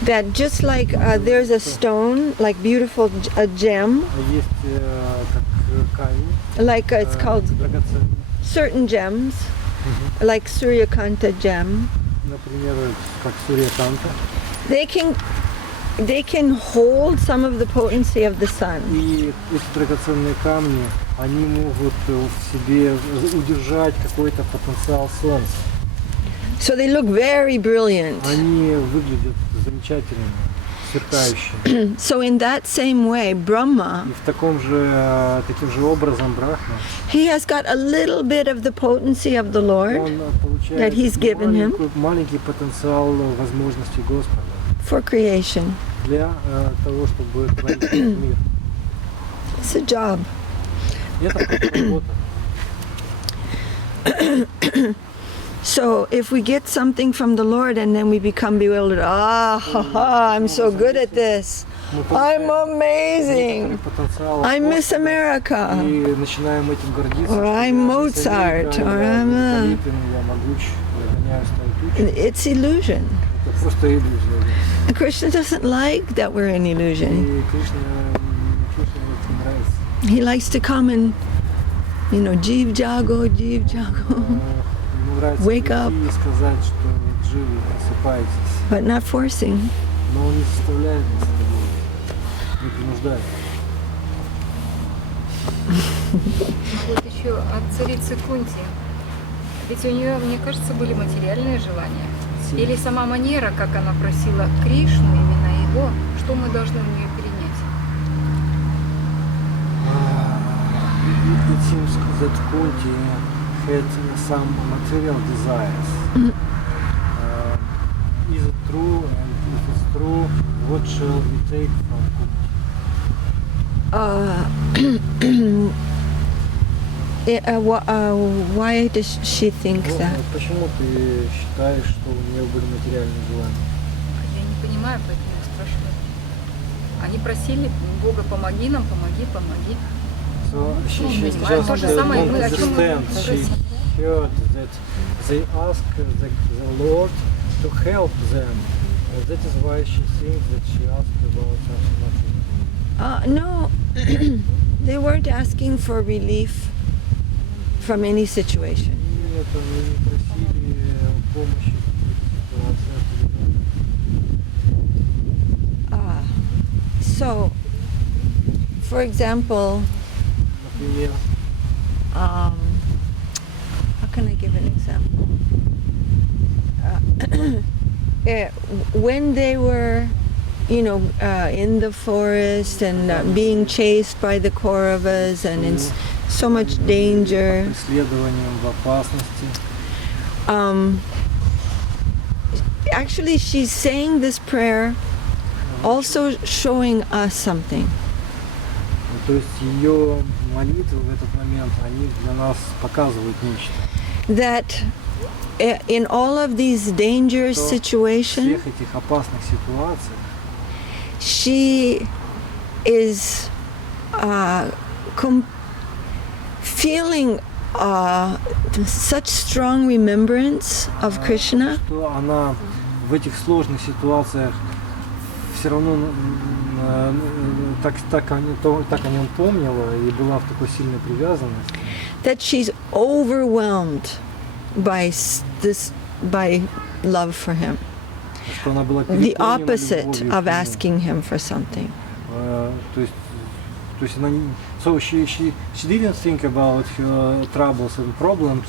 that just like there's a stone, like beautiful, a gem, Есть как камень, like it's called драгоценный. certain gems, like Suryakanta gem. Например, как Сурьяканта. they can hold some of the potency of the sun. И эти драгоценные камни, они могут в себе удержать какой-то потенциал солнца. So they look very brilliant. Они выглядят замечательными, сверкающими. So in that same way, Brahma, И таким же образом Брахма, he has got a little bit of the potency of the Lord он получает that he's given him маленький потенциал возможностей Господа for creation. для того, чтобы творить мир. It's a job. И это работа. So if we get something from the Lord and then we become bewildered, I'm so good at this. I'm amazing. I'm Miss America. И начинаем этим гордиться. Or I'm Mozart. Or I'm я могуч, я гоняюсь на тучу. It's illusion. Это просто иллюзия. And Krishna doesn't like that we're in illusion. И Кришна это не нравится. He likes to come and, Jeev Jago, Jeev Jago. Wake up. И сказать, что живы, просыпайтесь. But not forcing. Но он не заставляет нас, не принуждает. Вот еще от царицы Кунти. Ведь у нее, мне кажется, были материальные желания. Или сама манера, как она просила Кришну, именно его, что мы должны у нее перенять? It seems that Kunti had some material desires. Is it true? And if it's true, what shall we take from Kunti? Why does she think that? Почему ты считаешь, что у нее были материальные желания? Я не понимаю, поэтому я спрашиваю. Они просили Бога, помоги нам, помоги. So she just то же самое, мы о чем мы understand. She heard that they ask the Lord to help them. That is why she thinks that she asked about something material. No, they weren't asking for relief from any situation. Нет, они не просили помощи в каких-то ситуациях. So, for example, Например, how can I give an example? When they were, in the forest and being chased by the Kauravas and in so much danger. преследованием в опасности. Actually, she's saying this prayer, also showing us something. То есть ее молитвы в этот момент, они для нас показывают нечто. That in all of these dangerous В situations, всех этих опасных ситуациях she is feeling such strong remembrance of Krishna. Что она в этих сложных ситуациях все равно так о нем помнила и была в такой сильной привязанности. That she's overwhelmed by love for him. Что она была The переполнена opposite любовью of к нему. asking him for something. То есть она не... So she didn't think about her troubles and problems.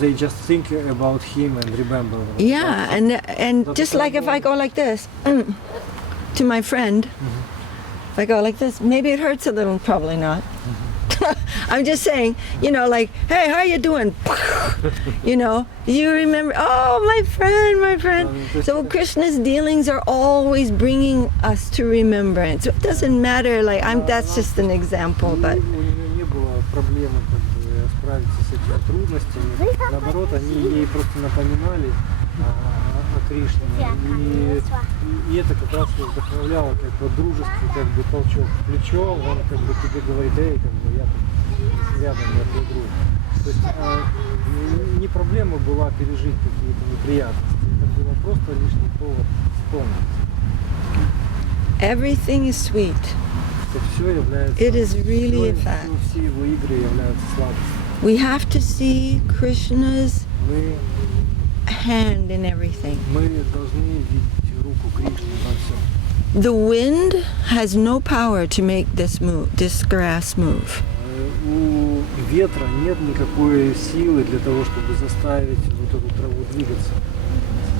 They just think about him and remember. Yeah, and just like if I go like this to my friend, if I go like this, maybe it hurts a little, probably not. I'm just saying, like, hey, how you doing? You remember, oh, my friend. So Krishna's dealings are always bringing us to remembrance. It doesn't matter, like, that's just an example, but... У нее не было проблемы справиться с этими трудностями. Наоборот, они ей просто напоминали о Кришне. И это как раз вдохновляло, как бы дружеский толчок в плечо. Он тебе говорит, я тут рядом, я друг. То есть не проблема была пережить какие-то неприятности. Это было просто лишний повод вспомнить. Everything is sweet. Что все является... It is really a fact. Все его игры являются сладостью. We have to see Krishna's hand in everything. Мы должны видеть руку The wind has no power to make this grass move. У ветра нет никакой силы для того, чтобы заставить вот эту траву двигаться.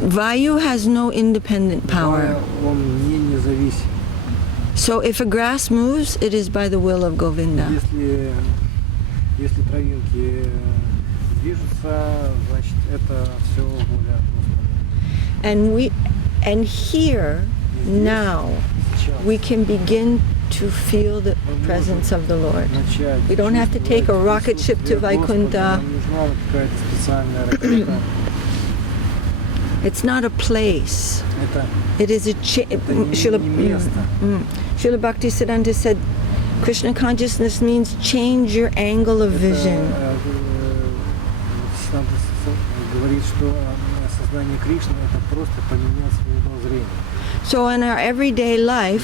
Vayu has no independent power. Он не независим. So if a grass moves, it is by the will of Govinda. Если травинки движутся, значит это все воля Господа. And here now we can begin to feel the presence of the Lord. We don't have to take a rocket ship to Vaikuntha. It's not a place. It is a Srila Bhaktisiddhanta said, Krishna consciousness means change your angle of vision. So in our everyday life,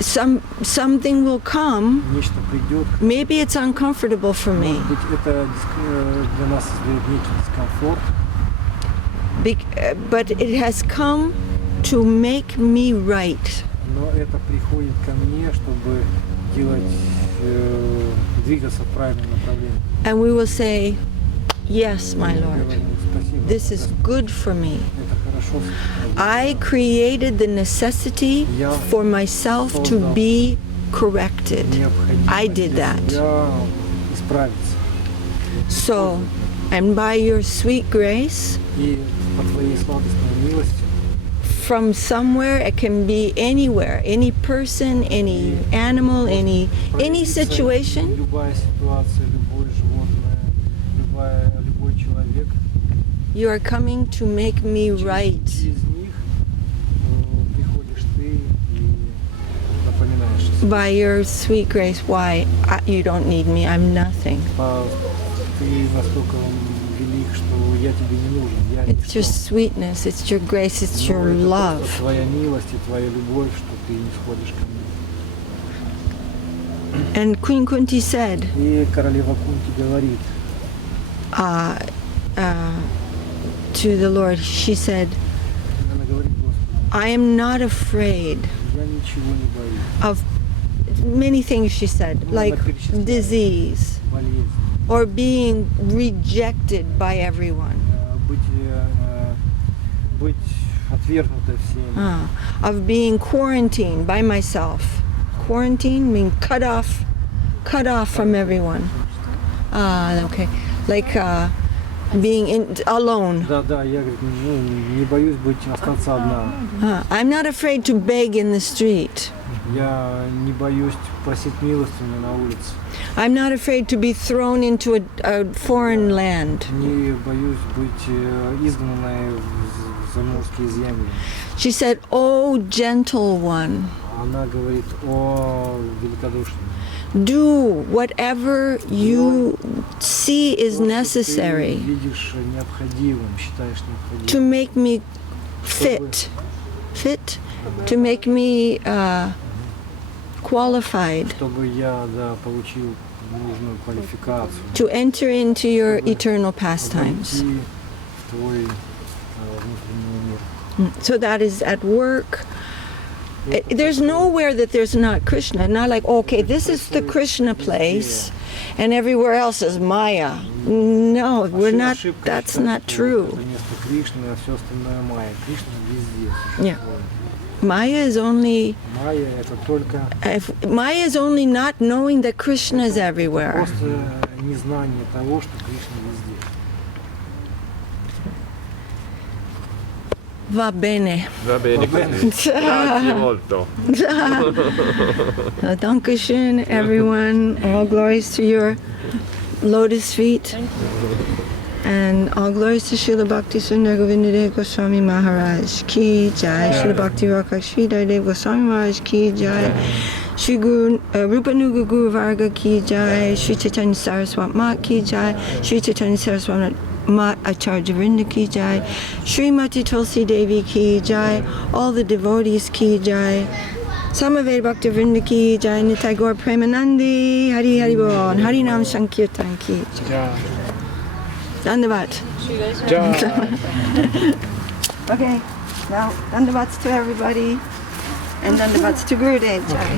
something will come. Maybe it's uncomfortable for me. But it has come to make me right. And we will say, yes, my Lord, this is good for me. I created the necessity for myself to be corrected. I did that. So, and by your sweet grace, from somewhere, it can be anywhere, any person, any animal, any situation. You are coming to make me right. By your sweet grace, why? You don't need me, I'm nothing. It's your sweetness, it's your grace, it's your love. And Queen Kunti said, to the Lord, she said, I am not afraid of many things, she said, like disease or being rejected by everyone, of being quarantined by myself. Quarantine means cut off from everyone. Okay, like being alone. I'm not afraid to beg in the street. I'm not afraid to be thrown into a foreign land. She said, "Oh, gentle one, do whatever you see is necessary to make me fit, to make me qualified to enter into your eternal pastimes." So that is at work. There's nowhere that there's not Krishna. Not like, okay, this is the Krishna place and everywhere else is Maya. No, we're not, that's not true. Yeah. Maya is only not knowing that Krishna is everywhere. Va bene. Va bene così. Grazie molto. Dankeschön, everyone. All glories to your lotus feet. And all glories to Srila Bhakti Sundar Govindadev Goswami Maharaj Ki Jai. Srila Bhakti Rakha Sridhar Dev Goswami Maharaj Ki Jai. Shri Guru Rupanuga Guru Varga Ki Jai. Shri Chaitanya Saraswat Mat Ki Jai. Shri Chaitanya Saraswat Mat Acharya Vrinda Ki Jai. Srimati Tulsi Devi Ki Jai. All the devotees Ki Jai. Samaved Bhakti Vrinda Ki Jai. Nitai Gaur Premanandi. Hari Hari Bol. Hari Nam Sankirtan Ki Jai. Dandavat. Okay. Now, dandavats to everybody, and dandavats to Gurudev Jai.